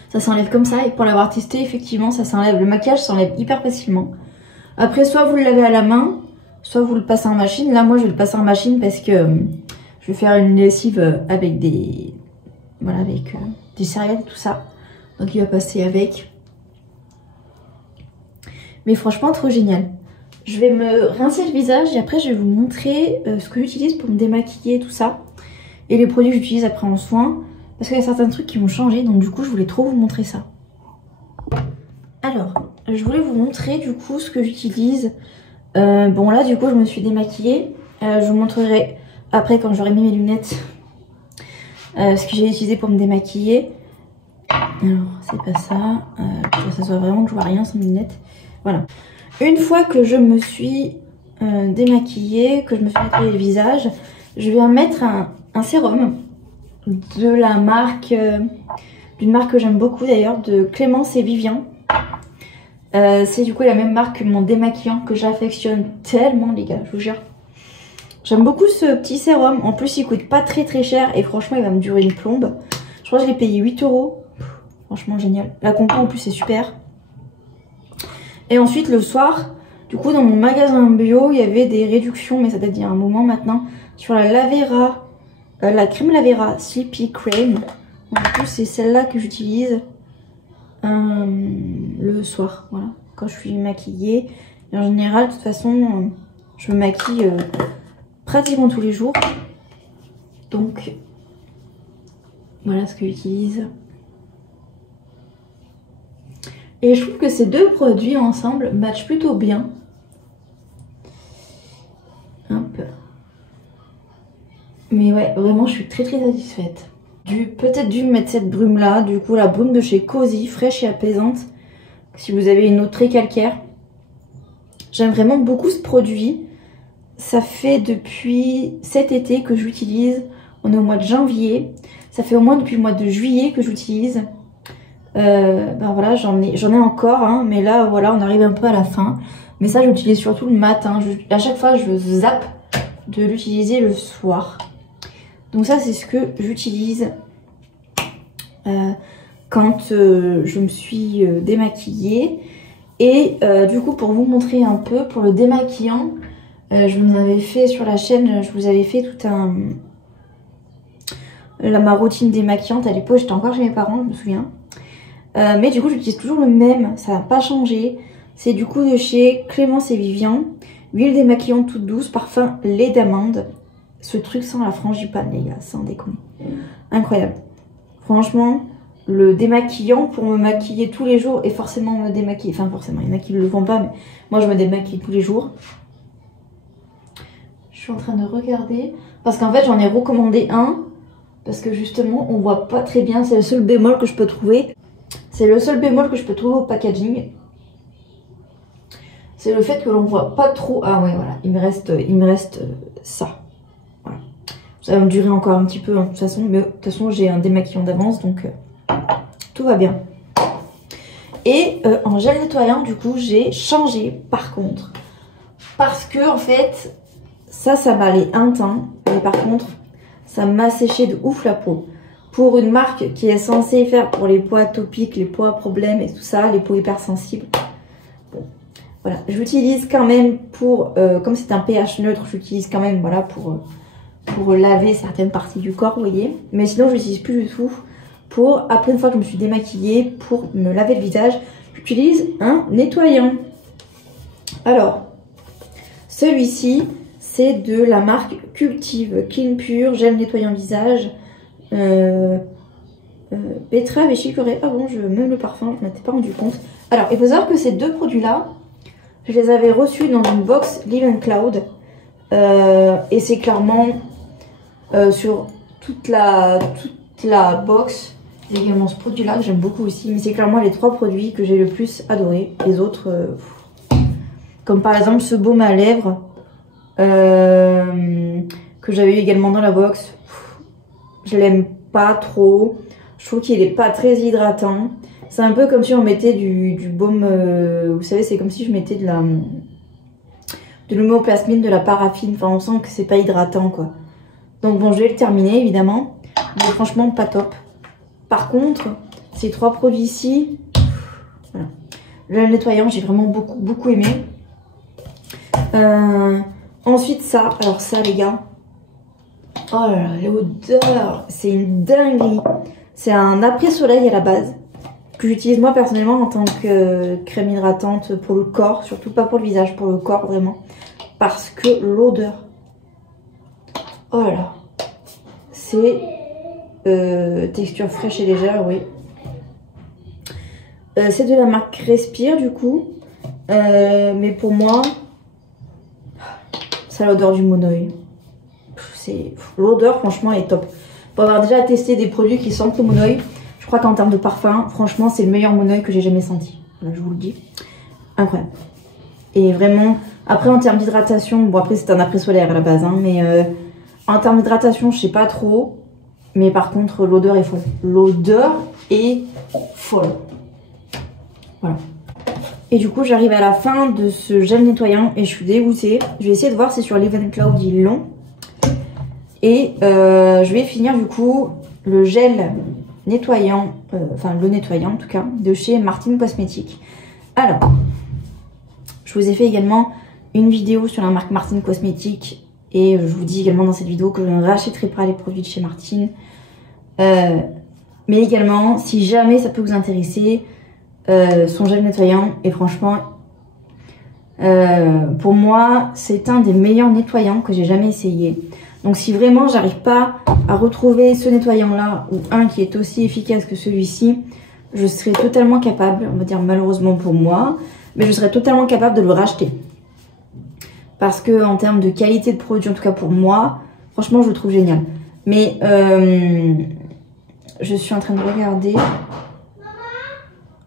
Ça s'enlève comme ça, et pour l'avoir testé, effectivement, ça s'enlève. Le maquillage s'enlève hyper facilement. Après, soit vous le lavez à la main, soit vous le passez en machine. Là, moi, je vais le passer en machine parce que je vais faire une lessive avec des... Voilà, avec des serviettes et tout ça. Donc il va passer avec. Mais franchement, trop génial. Je vais me rincer le visage et après je vais vous montrer ce que j'utilise pour me démaquiller, tout ça. Et les produits que j'utilise après en soin. Parce qu'il y a certains trucs qui vont changer, donc du coup je voulais trop vous montrer ça. Alors, je voulais vous montrer du coup ce que j'utilise. Bon là du coup je me suis démaquillée. Je vous montrerai après quand j'aurai mis mes lunettes ce que j'ai utilisé pour me démaquiller. Alors c'est pas ça. Ça se voit vraiment que je vois rien sans mes lunettes. Voilà. Une fois que je me suis démaquillée, que je me suis maquillée le visage, je vais mettre un sérum de la marque, d'une marque que j'aime beaucoup d'ailleurs, de Clémence et Vivian. C'est du coup la même marque que mon démaquillant que j'affectionne tellement les gars, je vous jure. J'aime beaucoup ce petit sérum, en plus il coûte pas très cher et franchement il va me durer une plombe. Je crois que je l'ai payé 8 €, franchement génial. La compo en plus c'est super. Et ensuite le soir, du coup dans mon magasin bio, il y avait des réductions, mais ça date d'il y a un moment maintenant, sur la Lavera, la crème Lavera Sleepy Cream. Donc, du coup c'est celle-là que j'utilise le soir, voilà, quand je suis maquillée. Et en général, de toute façon, je me maquille pratiquement tous les jours. Donc voilà ce que j'utilise. Et je trouve que ces deux produits ensemble matchent plutôt bien. Un peu. Mais ouais, vraiment, je suis très satisfaite. Peut-être dû mettre cette brume là, du coup la brume de chez Cozy, fraîche et apaisante. Si vous avez une eau très calcaire. J'aime vraiment beaucoup ce produit. Ça fait depuis cet été que j'utilise. On est au mois de janvier. Ça fait au moins depuis le mois de juillet que j'utilise. Ben voilà, j'en ai encore, hein, mais là voilà, on arrive un peu à la fin. Mais ça, j'utilise surtout le matin. À chaque fois, je zappe de l'utiliser le soir. Donc ça, c'est ce que j'utilise quand je me suis démaquillée. Et du coup, pour vous montrer un peu, pour le démaquillant, je vous avais fait sur la chaîne, je vous avais fait tout ma routine démaquillante. À l'époque, j'étais encore chez mes parents, je me souviens. Mais du coup j'utilise toujours le même, ça n'a pas changé. C'est du coup de chez Clémence et Vivian. Huile démaquillante toute douce, parfum lait d'amande. Ce truc sans la frangipane les gars, sans déconner. Incroyable. Franchement, le démaquillant pour me maquiller tous les jours et forcément me démaquiller. Enfin forcément, il y en a qui ne le font pas, mais moi je me démaquille tous les jours. Je suis en train de regarder. Parce qu'en fait j'en ai recommandé un. Parce que justement on voit pas très bien, c'est le seul bémol que je peux trouver. C'est le seul bémol que je peux trouver au packaging. C'est le fait que l'on voit pas trop. Ah ouais, voilà, il me reste ça. Voilà. Ça va me durer encore un petit peu, hein, de toute façon. Mais de toute façon, j'ai un démaquillant d'avance, donc tout va bien. Et en gel nettoyant, du coup, j'ai changé par contre. Parce que, en fait, ça m'allait un temps. Mais par contre, ça m'a séché de ouf la peau. pour une marque qui est censée faire pour les peaux atopiques, les peaux à problème et tout ça, les peaux hypersensibles. Bon, voilà, j'utilise quand même pour, comme c'est un pH neutre, j'utilise quand même, voilà, pour laver certaines parties du corps, vous voyez. Mais sinon, je l'utilise plus du tout pour, après une fois que je me suis démaquillée, pour me laver le visage, j'utilise un nettoyant. Alors, celui-ci, c'est de la marque Cultive Clean Pure, gel nettoyant visage, betterave et chicorée. Ah bon, même le parfum, je ne m'étais pas rendu compte. Alors, il faut savoir que ces deux produits-là, je les avais reçus dans une box Live & Cloud. Et c'est clairement sur toute la box. J'ai également ce produit-là que j'aime beaucoup aussi. Mais c'est clairement les 3 produits que j'ai le plus adoré. Les autres, comme par exemple ce baume à lèvres que j'avais eu également dans la box. Je l'aime pas trop. Je trouve qu'il est pas très hydratant. C'est un peu comme si on mettait du baume, vous savez, c'est comme si je mettais de l'homéoplasmine, de la paraffine. Enfin, on sent que c'est pas hydratant, quoi. Donc bon, je vais le terminer, évidemment. Mais franchement, pas top. Par contre, ces 3 produits ici, voilà. Le nettoyant, j'ai vraiment beaucoup aimé. Ensuite, ça. Alors ça, les gars. Oh là là, l'odeur, c'est une dinguerie. C'est un après-soleil à la base, que j'utilise moi personnellement en tant que crème hydratante pour le corps, surtout pas pour le visage, pour le corps vraiment. Parce que l'odeur, oh là là, c'est texture fraîche et légère, oui. C'est de la marque Respire du coup, mais pour moi, ça a l'odeur du monoeil. L'odeur franchement est top. Pour avoir déjà testé des produits qui sentent le monoeil, je crois qu'en termes de parfum, franchement c'est le meilleur monoeil que j'ai jamais senti. Voilà, je vous le dis. Incroyable. Et vraiment, après en termes d'hydratation, bon après c'est un après solaire à la base, hein, mais en termes d'hydratation je sais pas trop. Mais par contre l'odeur est folle. L'odeur est folle. Voilà. Et du coup j'arrive à la fin de ce gel nettoyant et je suis dégoûtée. Je vais essayer de voir si sur Live & Cloud ils l'ont. Et je vais finir du coup le gel nettoyant, enfin le nettoyant en tout cas, de chez Martin Cosmetics. Alors, je vous ai fait également une vidéo sur la marque Martin Cosmetics. Et je vous dis également dans cette vidéo que je ne rachèterai pas les produits de chez Martin. Mais également, si jamais ça peut vous intéresser, son gel nettoyant est franchement... pour moi, c'est un des meilleurs nettoyants que j'ai jamais essayé. Donc si vraiment j'arrive pas à retrouver ce nettoyant là ou un qui est aussi efficace que celui-ci, je serais totalement capable, on va dire malheureusement pour moi, mais je serais totalement capable de le racheter. Parce que en termes de qualité de produit, en tout cas pour moi, franchement je le trouve génial. Mais je suis en train de regarder.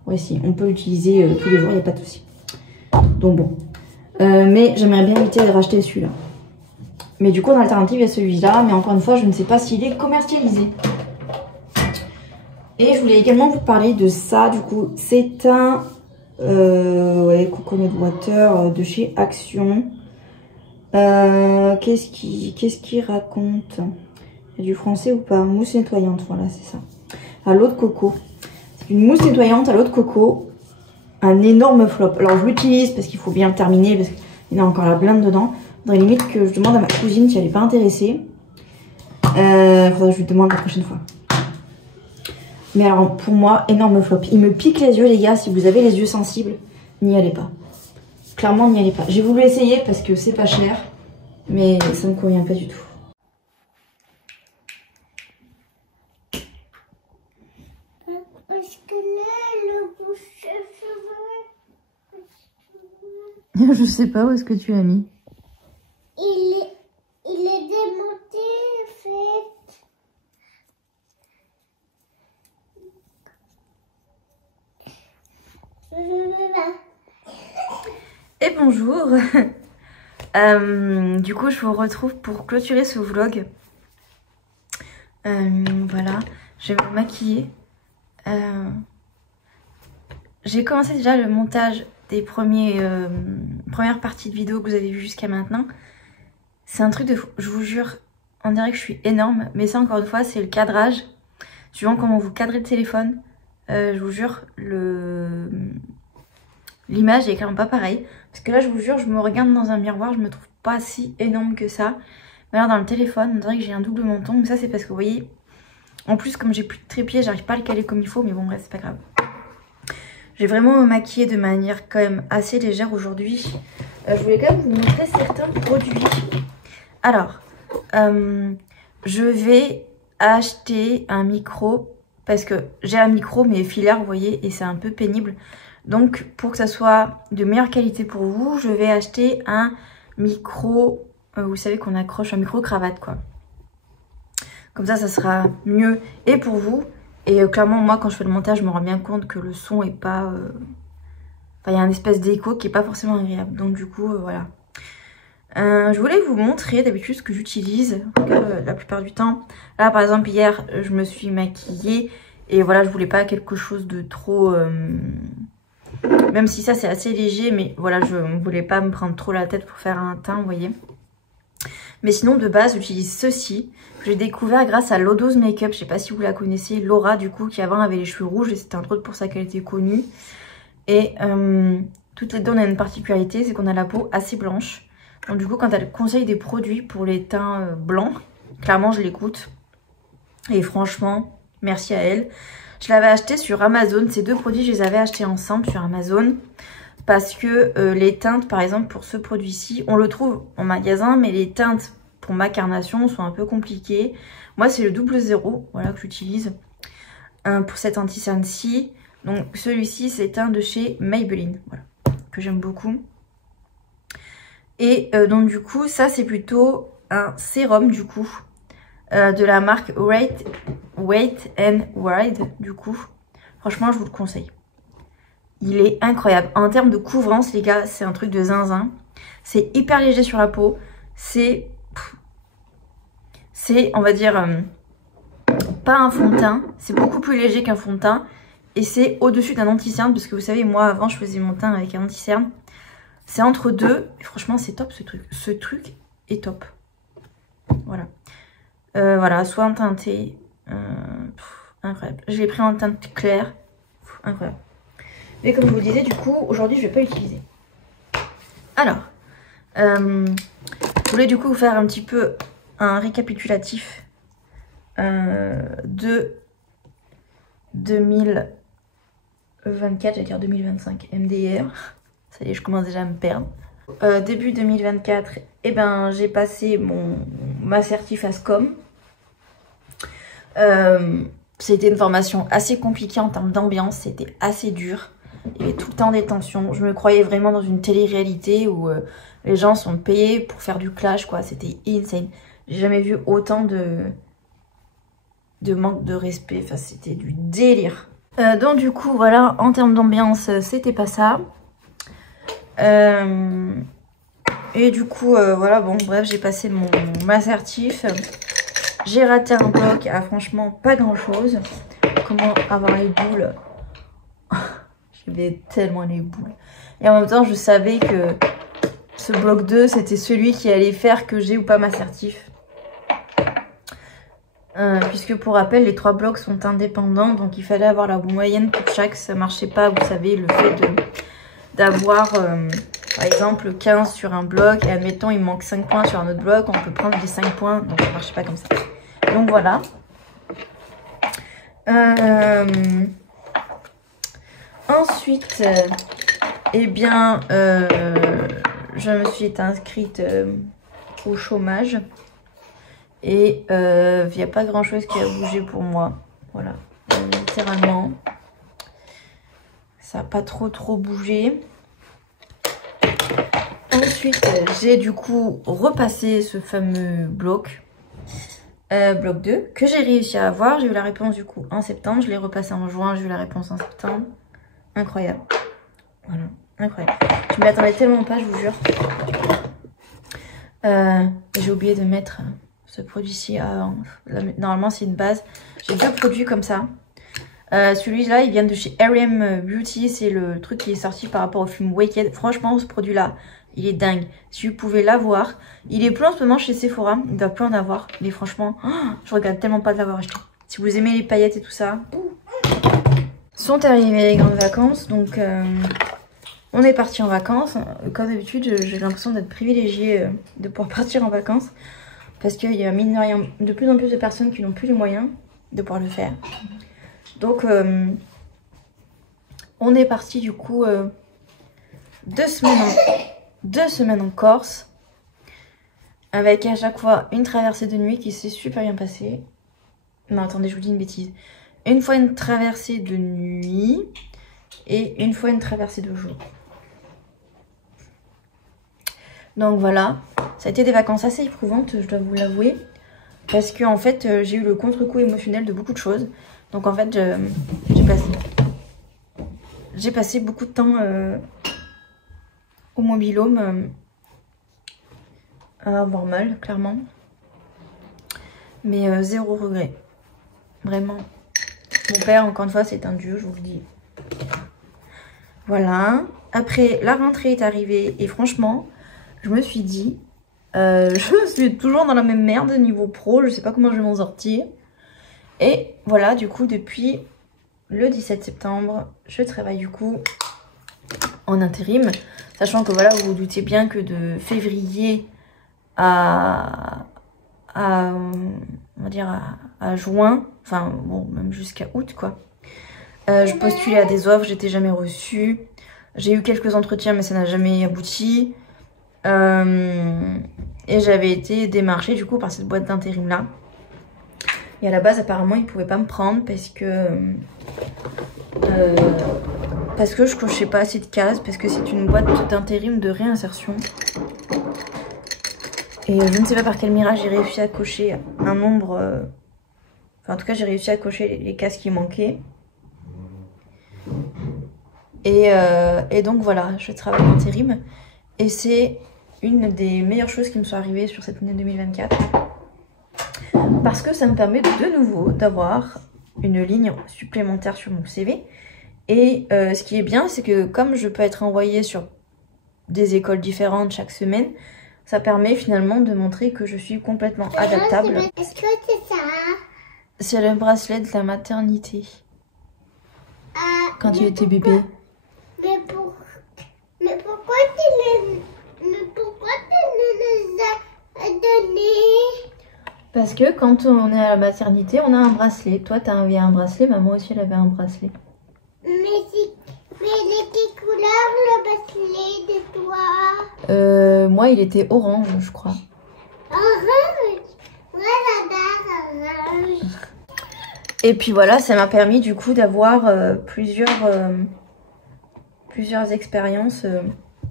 Ouais si, on peut l'utiliser tous les jours, il n'y a pas de souci. Donc bon. Mais j'aimerais bien éviter de racheter celui-là. Mais du coup, en alternative, il y a celui-là. Mais encore une fois, je ne sais pas s'il est commercialisé. Et je voulais également vous parler de ça. Du coup, c'est un Coconut Water de chez Action. Qu'est-ce qu'il raconte? Il y a du français ou pas? Mousse nettoyante, voilà, c'est ça. À l'eau de coco. C'est une mousse nettoyante à l'eau de coco. Un énorme flop. Alors, je l'utilise parce qu'il faut bien le terminer. Parce qu'il y en a encore la blinde dedans. Faudrait limite que je demande à ma cousine si elle n'est pas intéressée. Faudrait que je lui demande la prochaine fois. Mais alors pour moi, énorme flop. Il me pique les yeux les gars, si vous avez les yeux sensibles, n'y allez pas. Clairement n'y allez pas. J'ai voulu essayer parce que c'est pas cher. Mais ça me convient pas du tout. Est-ce que là, le bouche Je sais pas où est-ce que tu l'as mis. il est démonté, fait. Et bonjour. Du coup je vous retrouve pour clôturer ce vlog. Voilà, je vais me maquiller. J'ai commencé déjà le montage des premières parties de vidéo que vous avez vues jusqu'à maintenant. C'est un truc de fou, je vous jure, on dirait que je suis énorme, mais ça encore une fois c'est le cadrage. suivant comment vous cadrez le téléphone, je vous jure, l'image est clairement pas pareille. Parce que là, je vous jure, je me regarde dans un miroir, je me trouve pas si énorme que ça. Mais alors dans le téléphone, on dirait que j'ai un double menton. Mais ça, c'est parce que vous voyez, en plus, comme j'ai plus de trépied, j'arrive pas à le caler comme il faut. Mais bon, bref, c'est pas grave. J'ai vraiment me maquillé de manière quand même assez légère aujourd'hui. Je voulais quand même vous montrer certains produits. Alors, je vais acheter un micro parce que j'ai un micro mais filaire, vous voyez, et c'est un peu pénible. Donc, pour que ça soit de meilleure qualité pour vous, je vais acheter un micro, vous savez qu'on accroche un micro cravate quoi. Comme ça sera mieux et pour vous. Et clairement, moi, quand je fais le montage, je me rends bien compte que le son est pas... Enfin, il y a un espèce d'écho qui est pas forcément agréable. Donc du coup, voilà. Je voulais vous montrer d'habitude ce que j'utilise la plupart du temps. Là, par exemple, hier, je me suis maquillée. Et voilà, je voulais pas quelque chose de trop... Même si ça, c'est assez léger. Mais voilà, je ne voulais pas me prendre trop la tête pour faire un teint, vous voyez. Mais sinon, de base, j'utilise ceci. Que j'ai découvert grâce à Lodo's Makeup. Je sais pas si vous la connaissez. Laura, du coup, qui avant avait les cheveux rouges. Et c'était entre autres pour ça qu'elle était connue. Et toutes les deux, on a une particularité, c'est qu'on a la peau assez blanche. Donc du coup, quand elle conseille des produits pour les teints blancs, clairement, je l'écoute. Et franchement, merci à elle. Je l'avais acheté sur Amazon. Ces deux produits, je les avais achetés ensemble sur Amazon. Parce que les teintes, par exemple, pour ce produit-ci, on le trouve en magasin. Mais les teintes pour ma carnation sont un peu compliquées. Moi, c'est le 00, voilà, que j'utilise pour cette anti-cerne-ci. Donc celui-ci, c'est un de chez Maybelline, voilà, que j'aime beaucoup. Et donc du coup, ça c'est plutôt un sérum du coup, de la marque Wet n Wild du coup. Franchement, je vous le conseille. Il est incroyable. En termes de couvrance, les gars, c'est un truc de zinzin. C'est hyper léger sur la peau. C'est, on va dire, pas un fond de teint. C'est beaucoup plus léger qu'un fond de teint. Et c'est au-dessus d'un anti-cerne, parce que vous savez, moi avant je faisais mon teint avec un anti-cerne. C'est entre deux, et franchement c'est top ce truc. Ce truc est top. Voilà. Voilà, soit un teinté. Incroyable. Je l'ai pris en teinte claire. Incroyable. Mais comme je vous le disais, du coup, aujourd'hui je vais pas l'utiliser. Alors, je voulais du coup vous faire un petit peu un récapitulatif de 2024, j'allais dire 2025, MDR. Ça y est, je commence déjà à me perdre. Début 2024, eh ben, j'ai passé ma certif ASCOM. C'était une formation assez compliquée en termes d'ambiance, c'était assez dur. Il y avait tout le temps des tensions. Je me croyais vraiment dans une télé-réalité où les gens sont payés pour faire du clash, quoi. C'était insane. J'ai jamais vu autant de manque de respect, enfin c'était du délire. Donc du coup voilà, en termes d'ambiance c'était pas ça. Et du coup voilà, bon bref, j'ai passé ma certif. J'ai raté un bloc à franchement pas grand chose. Comment avoir les boules. J'avais tellement les boules. Et en même temps je savais que ce bloc 2 c'était celui qui allait faire que j'ai ou pas ma certif. Puisque pour rappel, les 3 blocs sont indépendants, donc il fallait avoir la moyenne pour chaque. Ça marchait pas, vous savez, le fait d'avoir par exemple 15 sur un bloc, et admettons il manque 5 points sur un autre bloc, on peut prendre les 5 points, donc ça marchait pas comme ça. Donc voilà. Ensuite, eh bien, je me suis inscrite au chômage. Et il n'y a pas grand chose qui a bougé pour moi. Voilà, littéralement. Ça n'a pas trop bougé. Ensuite, j'ai du coup repassé ce fameux bloc. Bloc 2, que j'ai réussi à avoir. J'ai eu la réponse du coup en septembre. Je l'ai repassé en juin, j'ai eu la réponse en septembre. Incroyable. Voilà, incroyable. Je m'y attendais tellement pas, je vous jure. J'ai oublié de mettre... ce produit-ci, normalement c'est une base. J'ai 2 produits comme ça. Celui-là, il vient de chez RM Beauty. C'est le truc qui est sorti par rapport au film Wicked. Franchement, ce produit-là, il est dingue. Si vous pouvez l'avoir. Il est plus en ce moment chez Sephora. Il ne doit plus en avoir. Mais franchement, je regrette tellement pas de l'avoir acheté. si vous aimez les paillettes et tout ça. Sont arrivées les grandes vacances, donc on est parti en vacances. Comme d'habitude, j'ai l'impression d'être privilégiée de pouvoir partir en vacances. Parce qu'il y a mine de rien de plus en plus de personnes qui n'ont plus les moyens de pouvoir le faire. Donc on est parti du coup 2 semaines en Corse. Avec à chaque fois une traversée de nuit qui s'est super bien passée. Non attendez, je vous dis une bêtise. Une fois une traversée de nuit et une fois une traversée de jour. Donc voilà, ça a été des vacances assez éprouvantes, je dois vous l'avouer. Parce que en fait, j'ai eu le contre-coup émotionnel de beaucoup de choses. Donc en fait, j'ai passé beaucoup de temps au mobil-home à avoir mal, clairement. Mais zéro regret. Vraiment. Mon père, encore une fois, c'est un dieu, je vous le dis. Voilà. Après, la rentrée est arrivée et franchement, je me suis dit, je suis toujours dans la même merde niveau pro, je sais pas comment je vais m'en sortir. Et voilà, du coup, depuis le 17 septembre, je travaille du coup en intérim. Sachant que voilà, vous vous doutez bien que de février à on va dire à juin, enfin bon, même jusqu'à août quoi. Je postulais à des offres, j'étais jamais reçue. J'ai eu quelques entretiens mais ça n'a jamais abouti. Et j'avais été démarchée du coup par cette boîte d'intérim là. Et à la base apparemment ils pouvaient pas me prendre parce que je cochais pas assez de cases, parce que c'est une boîte d'intérim de réinsertion. Et je ne sais pas par quel miracle j'ai réussi à cocher un nombre... Enfin en tout cas j'ai réussi à cocher les cases qui manquaient. Et donc voilà, je travaille en intérim. Et c'est une des meilleures choses qui me sont arrivées sur cette année 2024. Parce que ça me permet de nouveau d'avoir une ligne supplémentaire sur mon CV. Et ce qui est bien, c'est que comme je peux être envoyée sur des écoles différentes chaque semaine, ça permet finalement de montrer que je suis complètement adaptable. Est-ce que c'est ça? C'est le bracelet de la maternité. Quand tu étais bébé. Mais pourquoi tu les as donnés? Parce que quand on est à la maternité, on a un bracelet. Toi, tu avais un bracelet, maman aussi, elle avait un bracelet. Mais de quelle couleur le bracelet de toi? Moi, il était orange, je crois. Orange? Moi, j'adore orange. Et puis voilà, ça m'a permis du coup d'avoir plusieurs expériences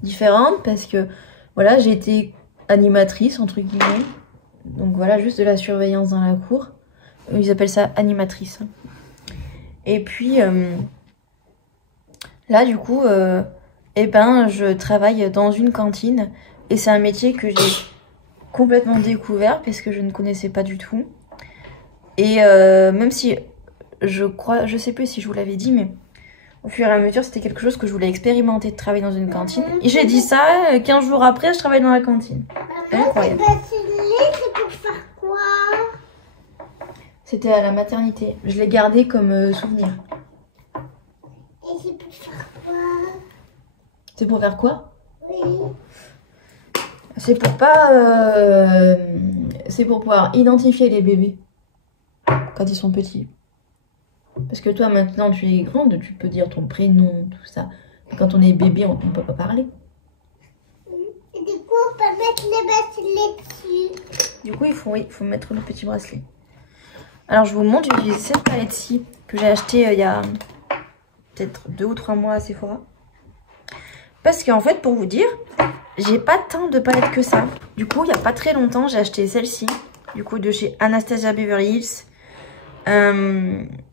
différentes. Parce que voilà, j'ai été animatrice, entre guillemets. Donc voilà, juste de la surveillance dans la cour. Ils appellent ça animatrice. Et puis... là, du coup, je travaille dans une cantine et c'est un métier que j'ai complètement découvert parce que je ne connaissais pas du tout. Et même si je sais plus si je vous l'avais dit, mais au fur et à mesure, c'était quelque chose que je voulais expérimenter de travailler dans une cantine. Et j'ai dit ça, 15 jours après, je travaille dans la cantine. Incroyable. Ce bracelet, c'est pour faire quoi? C'était à la maternité. Je l'ai gardé comme souvenir. Et c'est pour faire quoi? C'est pour faire quoi? Oui. C'est pour pas... c'est pour pouvoir identifier les bébés quand ils sont petits. Parce que toi maintenant tu es grande, tu peux dire ton prénom, tout ça. Mais quand on est bébé, on peut pas parler. Et du coup, on peut mettre les bracelets dessus. Du coup, il faut mettre le petit bracelet. Alors je vous montre, j'ai utilisé cette palette-ci que j'ai achetée il y a peut-être 2 ou 3 mois à Sephora. Parce qu'en fait, pour vous dire, j'ai pas tant de palettes que ça. Du coup, il y a pas très longtemps, j'ai acheté celle-ci. Du coup, de chez Anastasia Beverly Hills.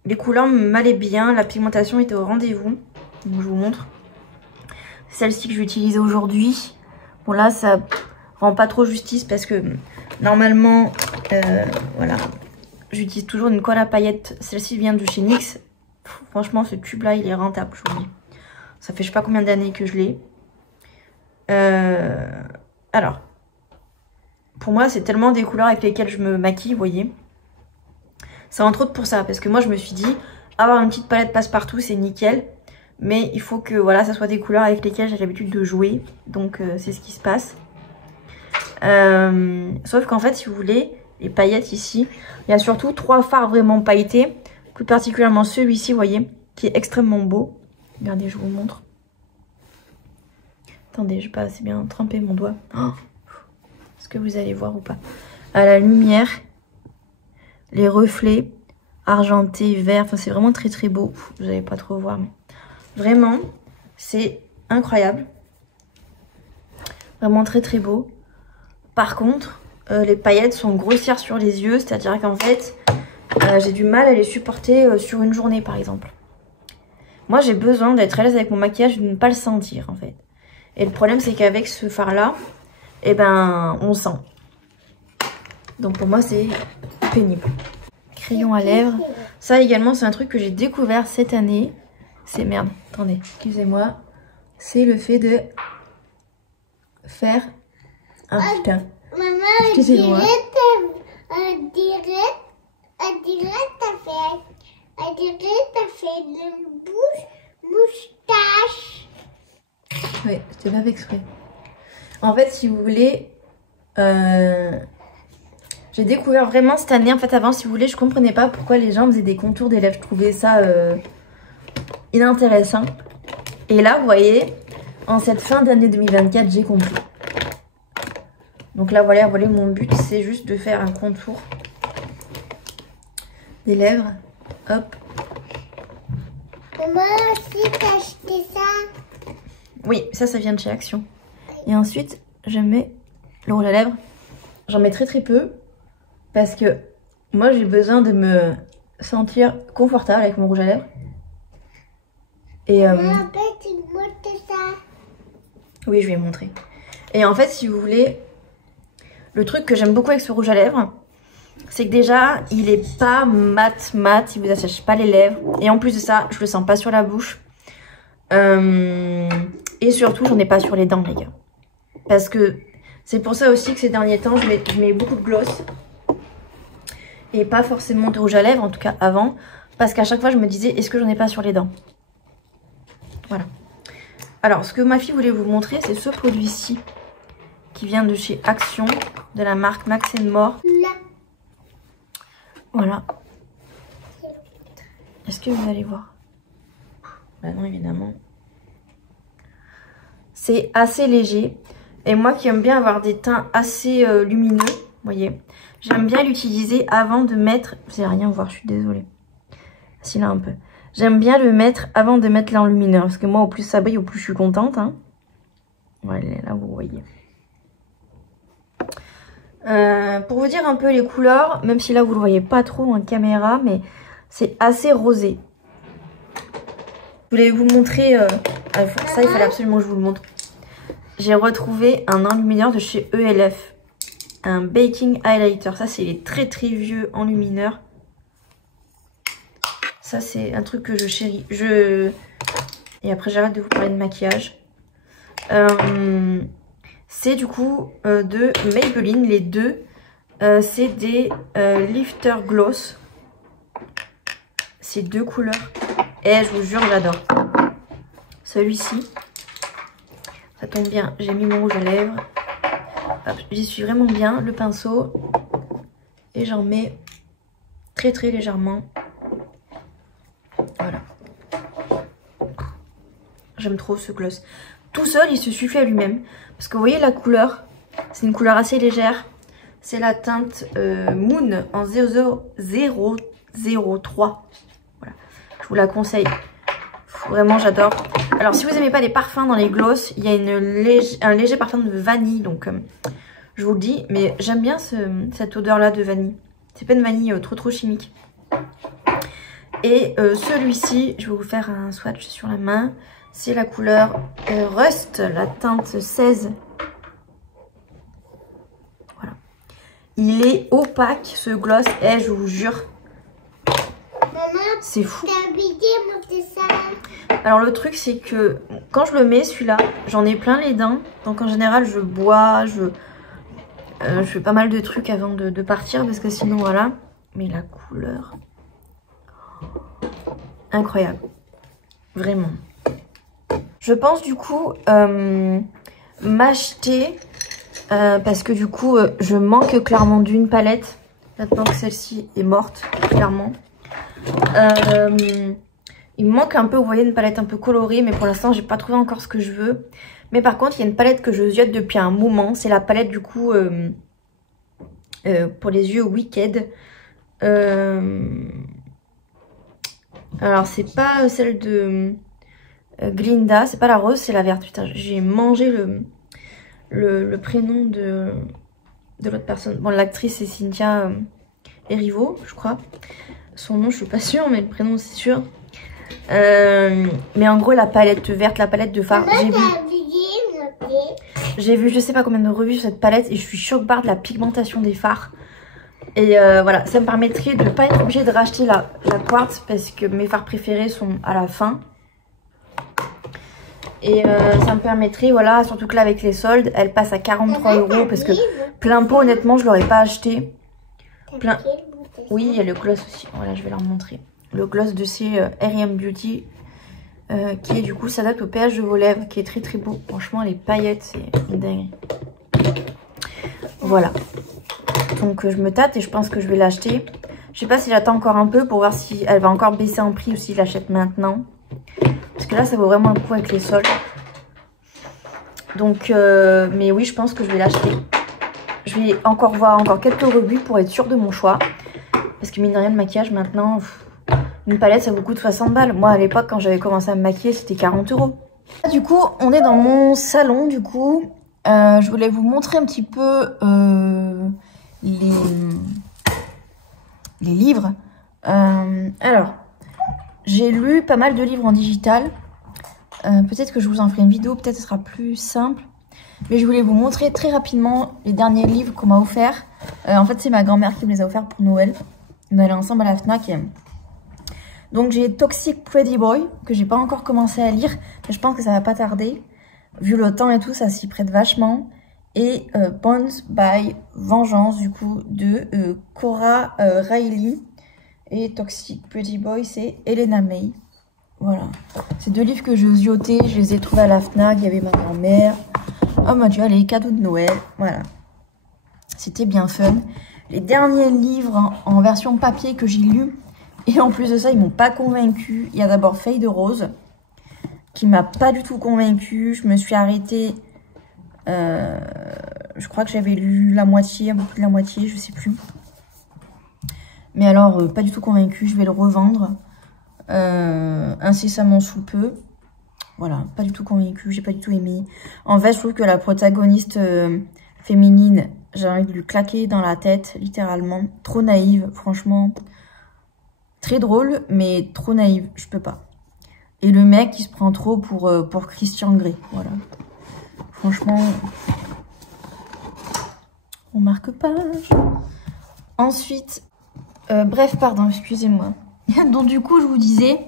Les couleurs m'allaient bien, la pigmentation était au rendez-vous. Donc je vous montre. Celle-ci que je vais utiliser aujourd'hui. Bon là, ça rend pas trop justice parce que normalement, voilà, j'utilise toujours une colle à paillettes. Celle-ci vient de chez NYX. Franchement, ce tube-là, il est rentable, je vous dis. Ça fait je sais pas combien d'années que je l'ai. Alors, pour moi, c'est tellement des couleurs avec lesquelles je me maquille, vous voyez. C'est entre autres pour ça, parce que moi je me suis dit, avoir une petite palette passe-partout c'est nickel, mais il faut que voilà, ça soit des couleurs avec lesquelles j'ai l'habitude de jouer, donc c'est ce qui se passe. Sauf qu'en fait, si vous voulez, les paillettes ici, il y a surtout 3 fards vraiment pailletés, plus particulièrement celui-ci, vous voyez, qui est extrêmement beau. Regardez, je vous montre. Attendez, je n'ai pas assez bien trempé mon doigt. Oh, est-ce que vous allez voir ou pas? À la lumière, les reflets argentés, verts, enfin c'est vraiment très très beau. Vous n'allez pas trop voir, mais vraiment, c'est incroyable. Vraiment très très beau. Par contre, les paillettes sont grossières sur les yeux, c'est-à-dire qu'en fait, j'ai du mal à les supporter sur une journée par exemple. Moi j'ai besoin d'être à l'aise avec mon maquillage et de ne pas le sentir en fait. Et le problème c'est qu'avec ce fard là, eh ben on sent. Donc pour moi c'est pénible. Crayon à lèvres, ça également c'est un truc que j'ai découvert cette année. C'est merde, attendez, excusez-moi. C'est le fait de faire un putain. Maman, Excusez-moi. on dirait t'as fait une moustache. Ouais, c'était pas fait exprès. En fait, si vous voulez, j'ai découvert vraiment cette année. En fait, avant, si vous voulez, je comprenais pas pourquoi les gens faisaient des contours des lèvres. Je trouvais ça inintéressant. Et là, vous voyez, en cette fin d'année 2024, j'ai compris. Donc là, voilà, mon but, c'est juste de faire un contour des lèvres. Hop. Maman aussi, t'as acheté ça? Oui, ça vient de chez Action. Et ensuite, je mets le rouge à lèvres. J'en mets très très peu. Parce que moi, j'ai besoin de me sentir confortable avec mon rouge à lèvres. Et Maman, tu me montres ça? oui, je vais montrer. Et en fait, si vous voulez, le truc que j'aime beaucoup avec ce rouge à lèvres, c'est que déjà, il est pas mat, il vous assèche pas les lèvres. Et en plus de ça, je le sens pas sur la bouche. Et surtout, j'en ai pas sur les dents, les gars. Parce que c'est pour ça aussi que ces derniers temps, je mets beaucoup de gloss. Et pas forcément de rouge à lèvres, en tout cas avant. Parce qu'à chaque fois, je me disais, est-ce que j'en ai pas sur les dents? Voilà. Alors, ce que ma fille voulait vous montrer, c'est ce produit-ci. Qui vient de chez Action, de la marque Max & More. Là. Voilà. Est-ce que vous allez voir? Bah non, évidemment. C'est assez léger. Et moi qui aime bien avoir des teints assez lumineux, vous voyez, j'aime bien l'utiliser avant de mettre... Vous n'allez rien voir, je suis désolée. Si là un peu. J'aime bien le mettre avant de mettre l'enlumineur. Parce que moi, au plus ça brille, au plus je suis contente. Hein. Voilà, là vous voyez. Pour vous dire un peu les couleurs, même si là vous le voyez pas trop en caméra, mais c'est assez rosé. Je voulais vous montrer, ça il fallait absolument que je vous le montre. J'ai retrouvé un enlumineur de chez ELF, un Baking Highlighter. Ça c'est les très très vieux enlumineurs. Ça c'est un truc que je chéris. Et après j'arrête de vous parler de maquillage. C'est du coup de Maybelline, les deux. C'est des Lifter Gloss. C'est 2 couleurs. Et je vous jure, j'adore. Celui-ci, ça tombe bien. J'ai mis mon rouge à lèvres. J'y suis vraiment bien. Le pinceau. Et j'en mets très très légèrement. Voilà. J'aime trop ce gloss. Tout seul, il se suffit à lui-même. Parce que vous voyez la couleur, c'est une couleur assez légère. C'est la teinte Moon en 003. Voilà, je vous la conseille. Vraiment, j'adore. Alors, si vous n'aimez pas les parfums dans les gloss, il y a un léger parfum de vanille. Donc, je vous le dis, mais j'aime bien cette odeur-là de vanille. C'est pas une vanille trop chimique. Et celui-ci, je vais vous faire un swatch sur la main. C'est la couleur Rust, la teinte 16. Voilà. Il est opaque ce gloss. Et je vous jure, c'est fou. Alors le truc c'est que quand je le mets celui-là, j'en ai plein les dents. Donc en général je bois, je fais pas mal de trucs avant de partir. Parce que sinon voilà, Mais la couleur... incroyable. Vraiment. Je pense du coup m'acheter... parce que du coup, je manque clairement d'une palette. Maintenant que celle-ci est morte, clairement. Il me manque un peu, vous voyez, une palette un peu colorée. Mais pour l'instant, j'ai pas trouvé encore ce que je veux. Mais par contre, il y a une palette que je ziote depuis un moment. C'est la palette du coup pour les yeux Wicked. Alors, c'est pas celle de Glinda. C'est pas la rose, c'est la verte. Putain, j'ai mangé le prénom de l'autre personne. Bon, l'actrice c'est Cynthia Erivo, je crois. Son nom, je suis pas sûre, mais le prénom, c'est sûr. Mais en gros, la palette verte, la palette de fard, j'ai vu je sais pas combien de revues sur cette palette et je suis choquée de la pigmentation des fards. Et voilà, ça me permettrait de ne pas être obligée de racheter la quartz parce que mes fards préférés sont à la fin. Et ça me permettrait, voilà, surtout que là avec les soldes, elle passe à 43 € parce que plein pot, honnêtement, je l'aurais pas acheté. Plein... Oui, il y a le gloss aussi, voilà, je vais leur montrer. Le gloss de chez R&M Beauty, qui est du coup, ça date au pH de vos lèvres, qui est très très beau. Franchement, les paillettes, c'est dingue. Voilà. Donc je me tâte et je pense que je vais l'acheter. Je sais pas si j'attends encore un peu pour voir si elle va encore baisser en prix ou si je l'achète maintenant. Parce que là, ça vaut vraiment un coup avec les soldes. Donc, mais oui, je pense que je vais l'acheter. Je vais encore voir encore quelques revues pour être sûre de mon choix. Parce que mine de rien, de maquillage maintenant, une palette ça vous coûte 60 balles. Moi à l'époque quand j'avais commencé à me maquiller c'était 40 €. Du coup on est dans mon salon du coup. Je voulais vous montrer un petit peu les livres. Alors j'ai lu pas mal de livres en digital. Peut-être que je vous en ferai une vidéo, peut-être ce sera plus simple. Mais je voulais vous montrer très rapidement les derniers livres qu'on m'a offerts. En fait c'est ma grand-mère qui me les a offerts pour Noël. On allait ensemble à la Fnac. Donc j'ai Toxic Pretty Boy, que j'ai pas encore commencé à lire, mais je pense que ça va pas tarder. Vu le temps et tout, ça s'y prête vachement. Et Bones by Vengeance, du coup, de Cora Riley. Et Toxic Pretty Boy, c'est Elena May. Voilà. C'est deux livres que je ziotais, je les ai trouvés à la Fnac, il y avait ma grand-mère. Oh mon dieu, les cadeaux de Noël, voilà. C'était bien fun. Les derniers livres en version papier que j'ai lus, et en plus de ça, ils m'ont pas convaincue. Il y a d'abord Feuille de Rose, qui m'a pas du tout convaincue. Je me suis arrêtée, je crois que j'avais lu la moitié, un peu plus de la moitié, je sais plus. Mais alors, pas du tout convaincue, je vais le revendre incessamment sous peu. Voilà, pas du tout convaincue, j'ai pas du tout aimé. En fait, je trouve que la protagoniste féminine, j'ai envie de lui claquer dans la tête, littéralement. Trop naïve, franchement. Très drôle, mais trop naïve, je peux pas. Et le mec, il se prend trop pour Christian Grey, voilà. Franchement, on marque page. Ensuite, bref, pardon, excusez-moi. Donc du coup, je vous disais,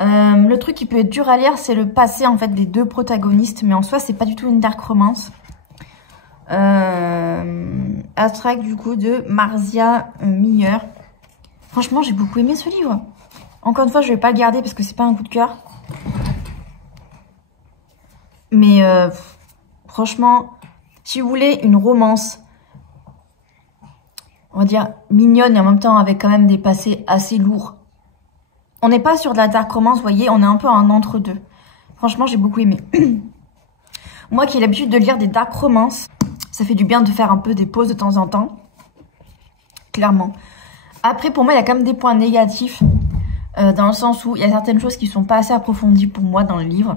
le truc qui peut être dur à lire, c'est le passé en fait des deux protagonistes, mais en soi, c'est pas du tout une dark romance. Abstract du coup de Marcia Meyer. Franchement, j'ai beaucoup aimé ce livre. Encore une fois, je vais pas le garder parce que c'est pas un coup de cœur. Mais franchement, si vous voulez une romance, on va dire mignonne et en même temps avec quand même des passés assez lourds. On n'est pas sur de la dark romance, vous voyez, on est un peu en entre-deux. Franchement, j'ai beaucoup aimé. Moi qui ai l'habitude de lire des dark romances, ça fait du bien de faire un peu des pauses de temps en temps. Clairement. Après, pour moi, il y a quand même des points négatifs. Dans le sens où il y a certaines choses qui sont pas assez approfondies pour moi dans le livre.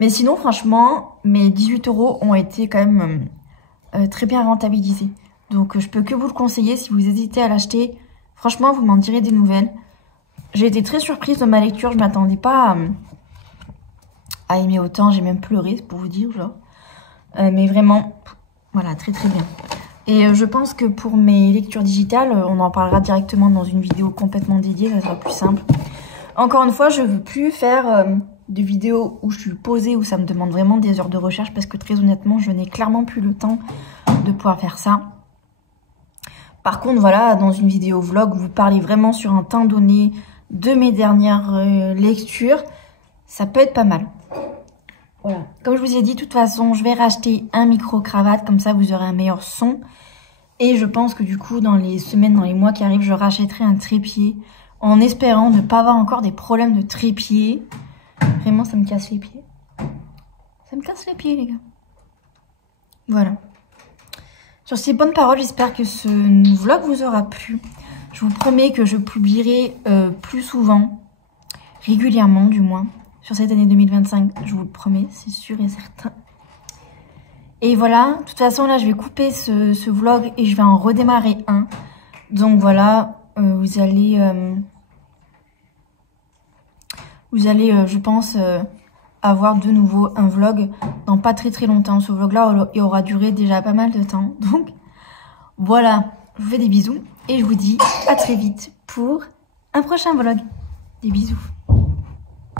Mais sinon, franchement, mes 18 € ont été quand même très bien rentabilisés. Donc, je peux que vous le conseiller si vous hésitez à l'acheter. Franchement, vous m'en direz des nouvelles. J'ai été très surprise de ma lecture. Je m'attendais pas à aimer autant. J'ai même pleuré, pour vous dire, genre. Mais vraiment, voilà, très très bien. Et je pense que pour mes lectures digitales, on en parlera directement dans une vidéo complètement dédiée, ça sera plus simple. Encore une fois, je veux plus faire de vidéos où je suis posée, où ça me demande vraiment des heures de recherche, parce que très honnêtement, je n'ai clairement plus le temps de pouvoir faire ça. Par contre, voilà, dans une vidéo vlog, vous parlez vraiment sur un temps donné de mes dernières lectures, ça peut être pas mal. Voilà. Comme je vous ai dit, de toute façon, je vais racheter un micro-cravate, comme ça vous aurez un meilleur son. Et je pense que du coup, dans les semaines, dans les mois qui arrivent, je rachèterai un trépied, en espérant ne pas avoir encore des problèmes de trépied. Vraiment, ça me casse les pieds. Ça me casse les pieds, les gars. Voilà. Sur ces bonnes paroles, j'espère que ce vlog vous aura plu. Je vous promets que je publierai plus souvent, régulièrement du moins, sur cette année 2025. Je vous le promets, c'est sûr et certain. Et voilà, de toute façon là je vais couper ce vlog et je vais en redémarrer un. Donc voilà, vous allez je pense avoir de nouveau un vlog dans pas très longtemps. Ce vlog là il aura duré déjà pas mal de temps. Donc voilà, je vous fais des bisous et je vous dis à très vite pour un prochain vlog. Des bisous.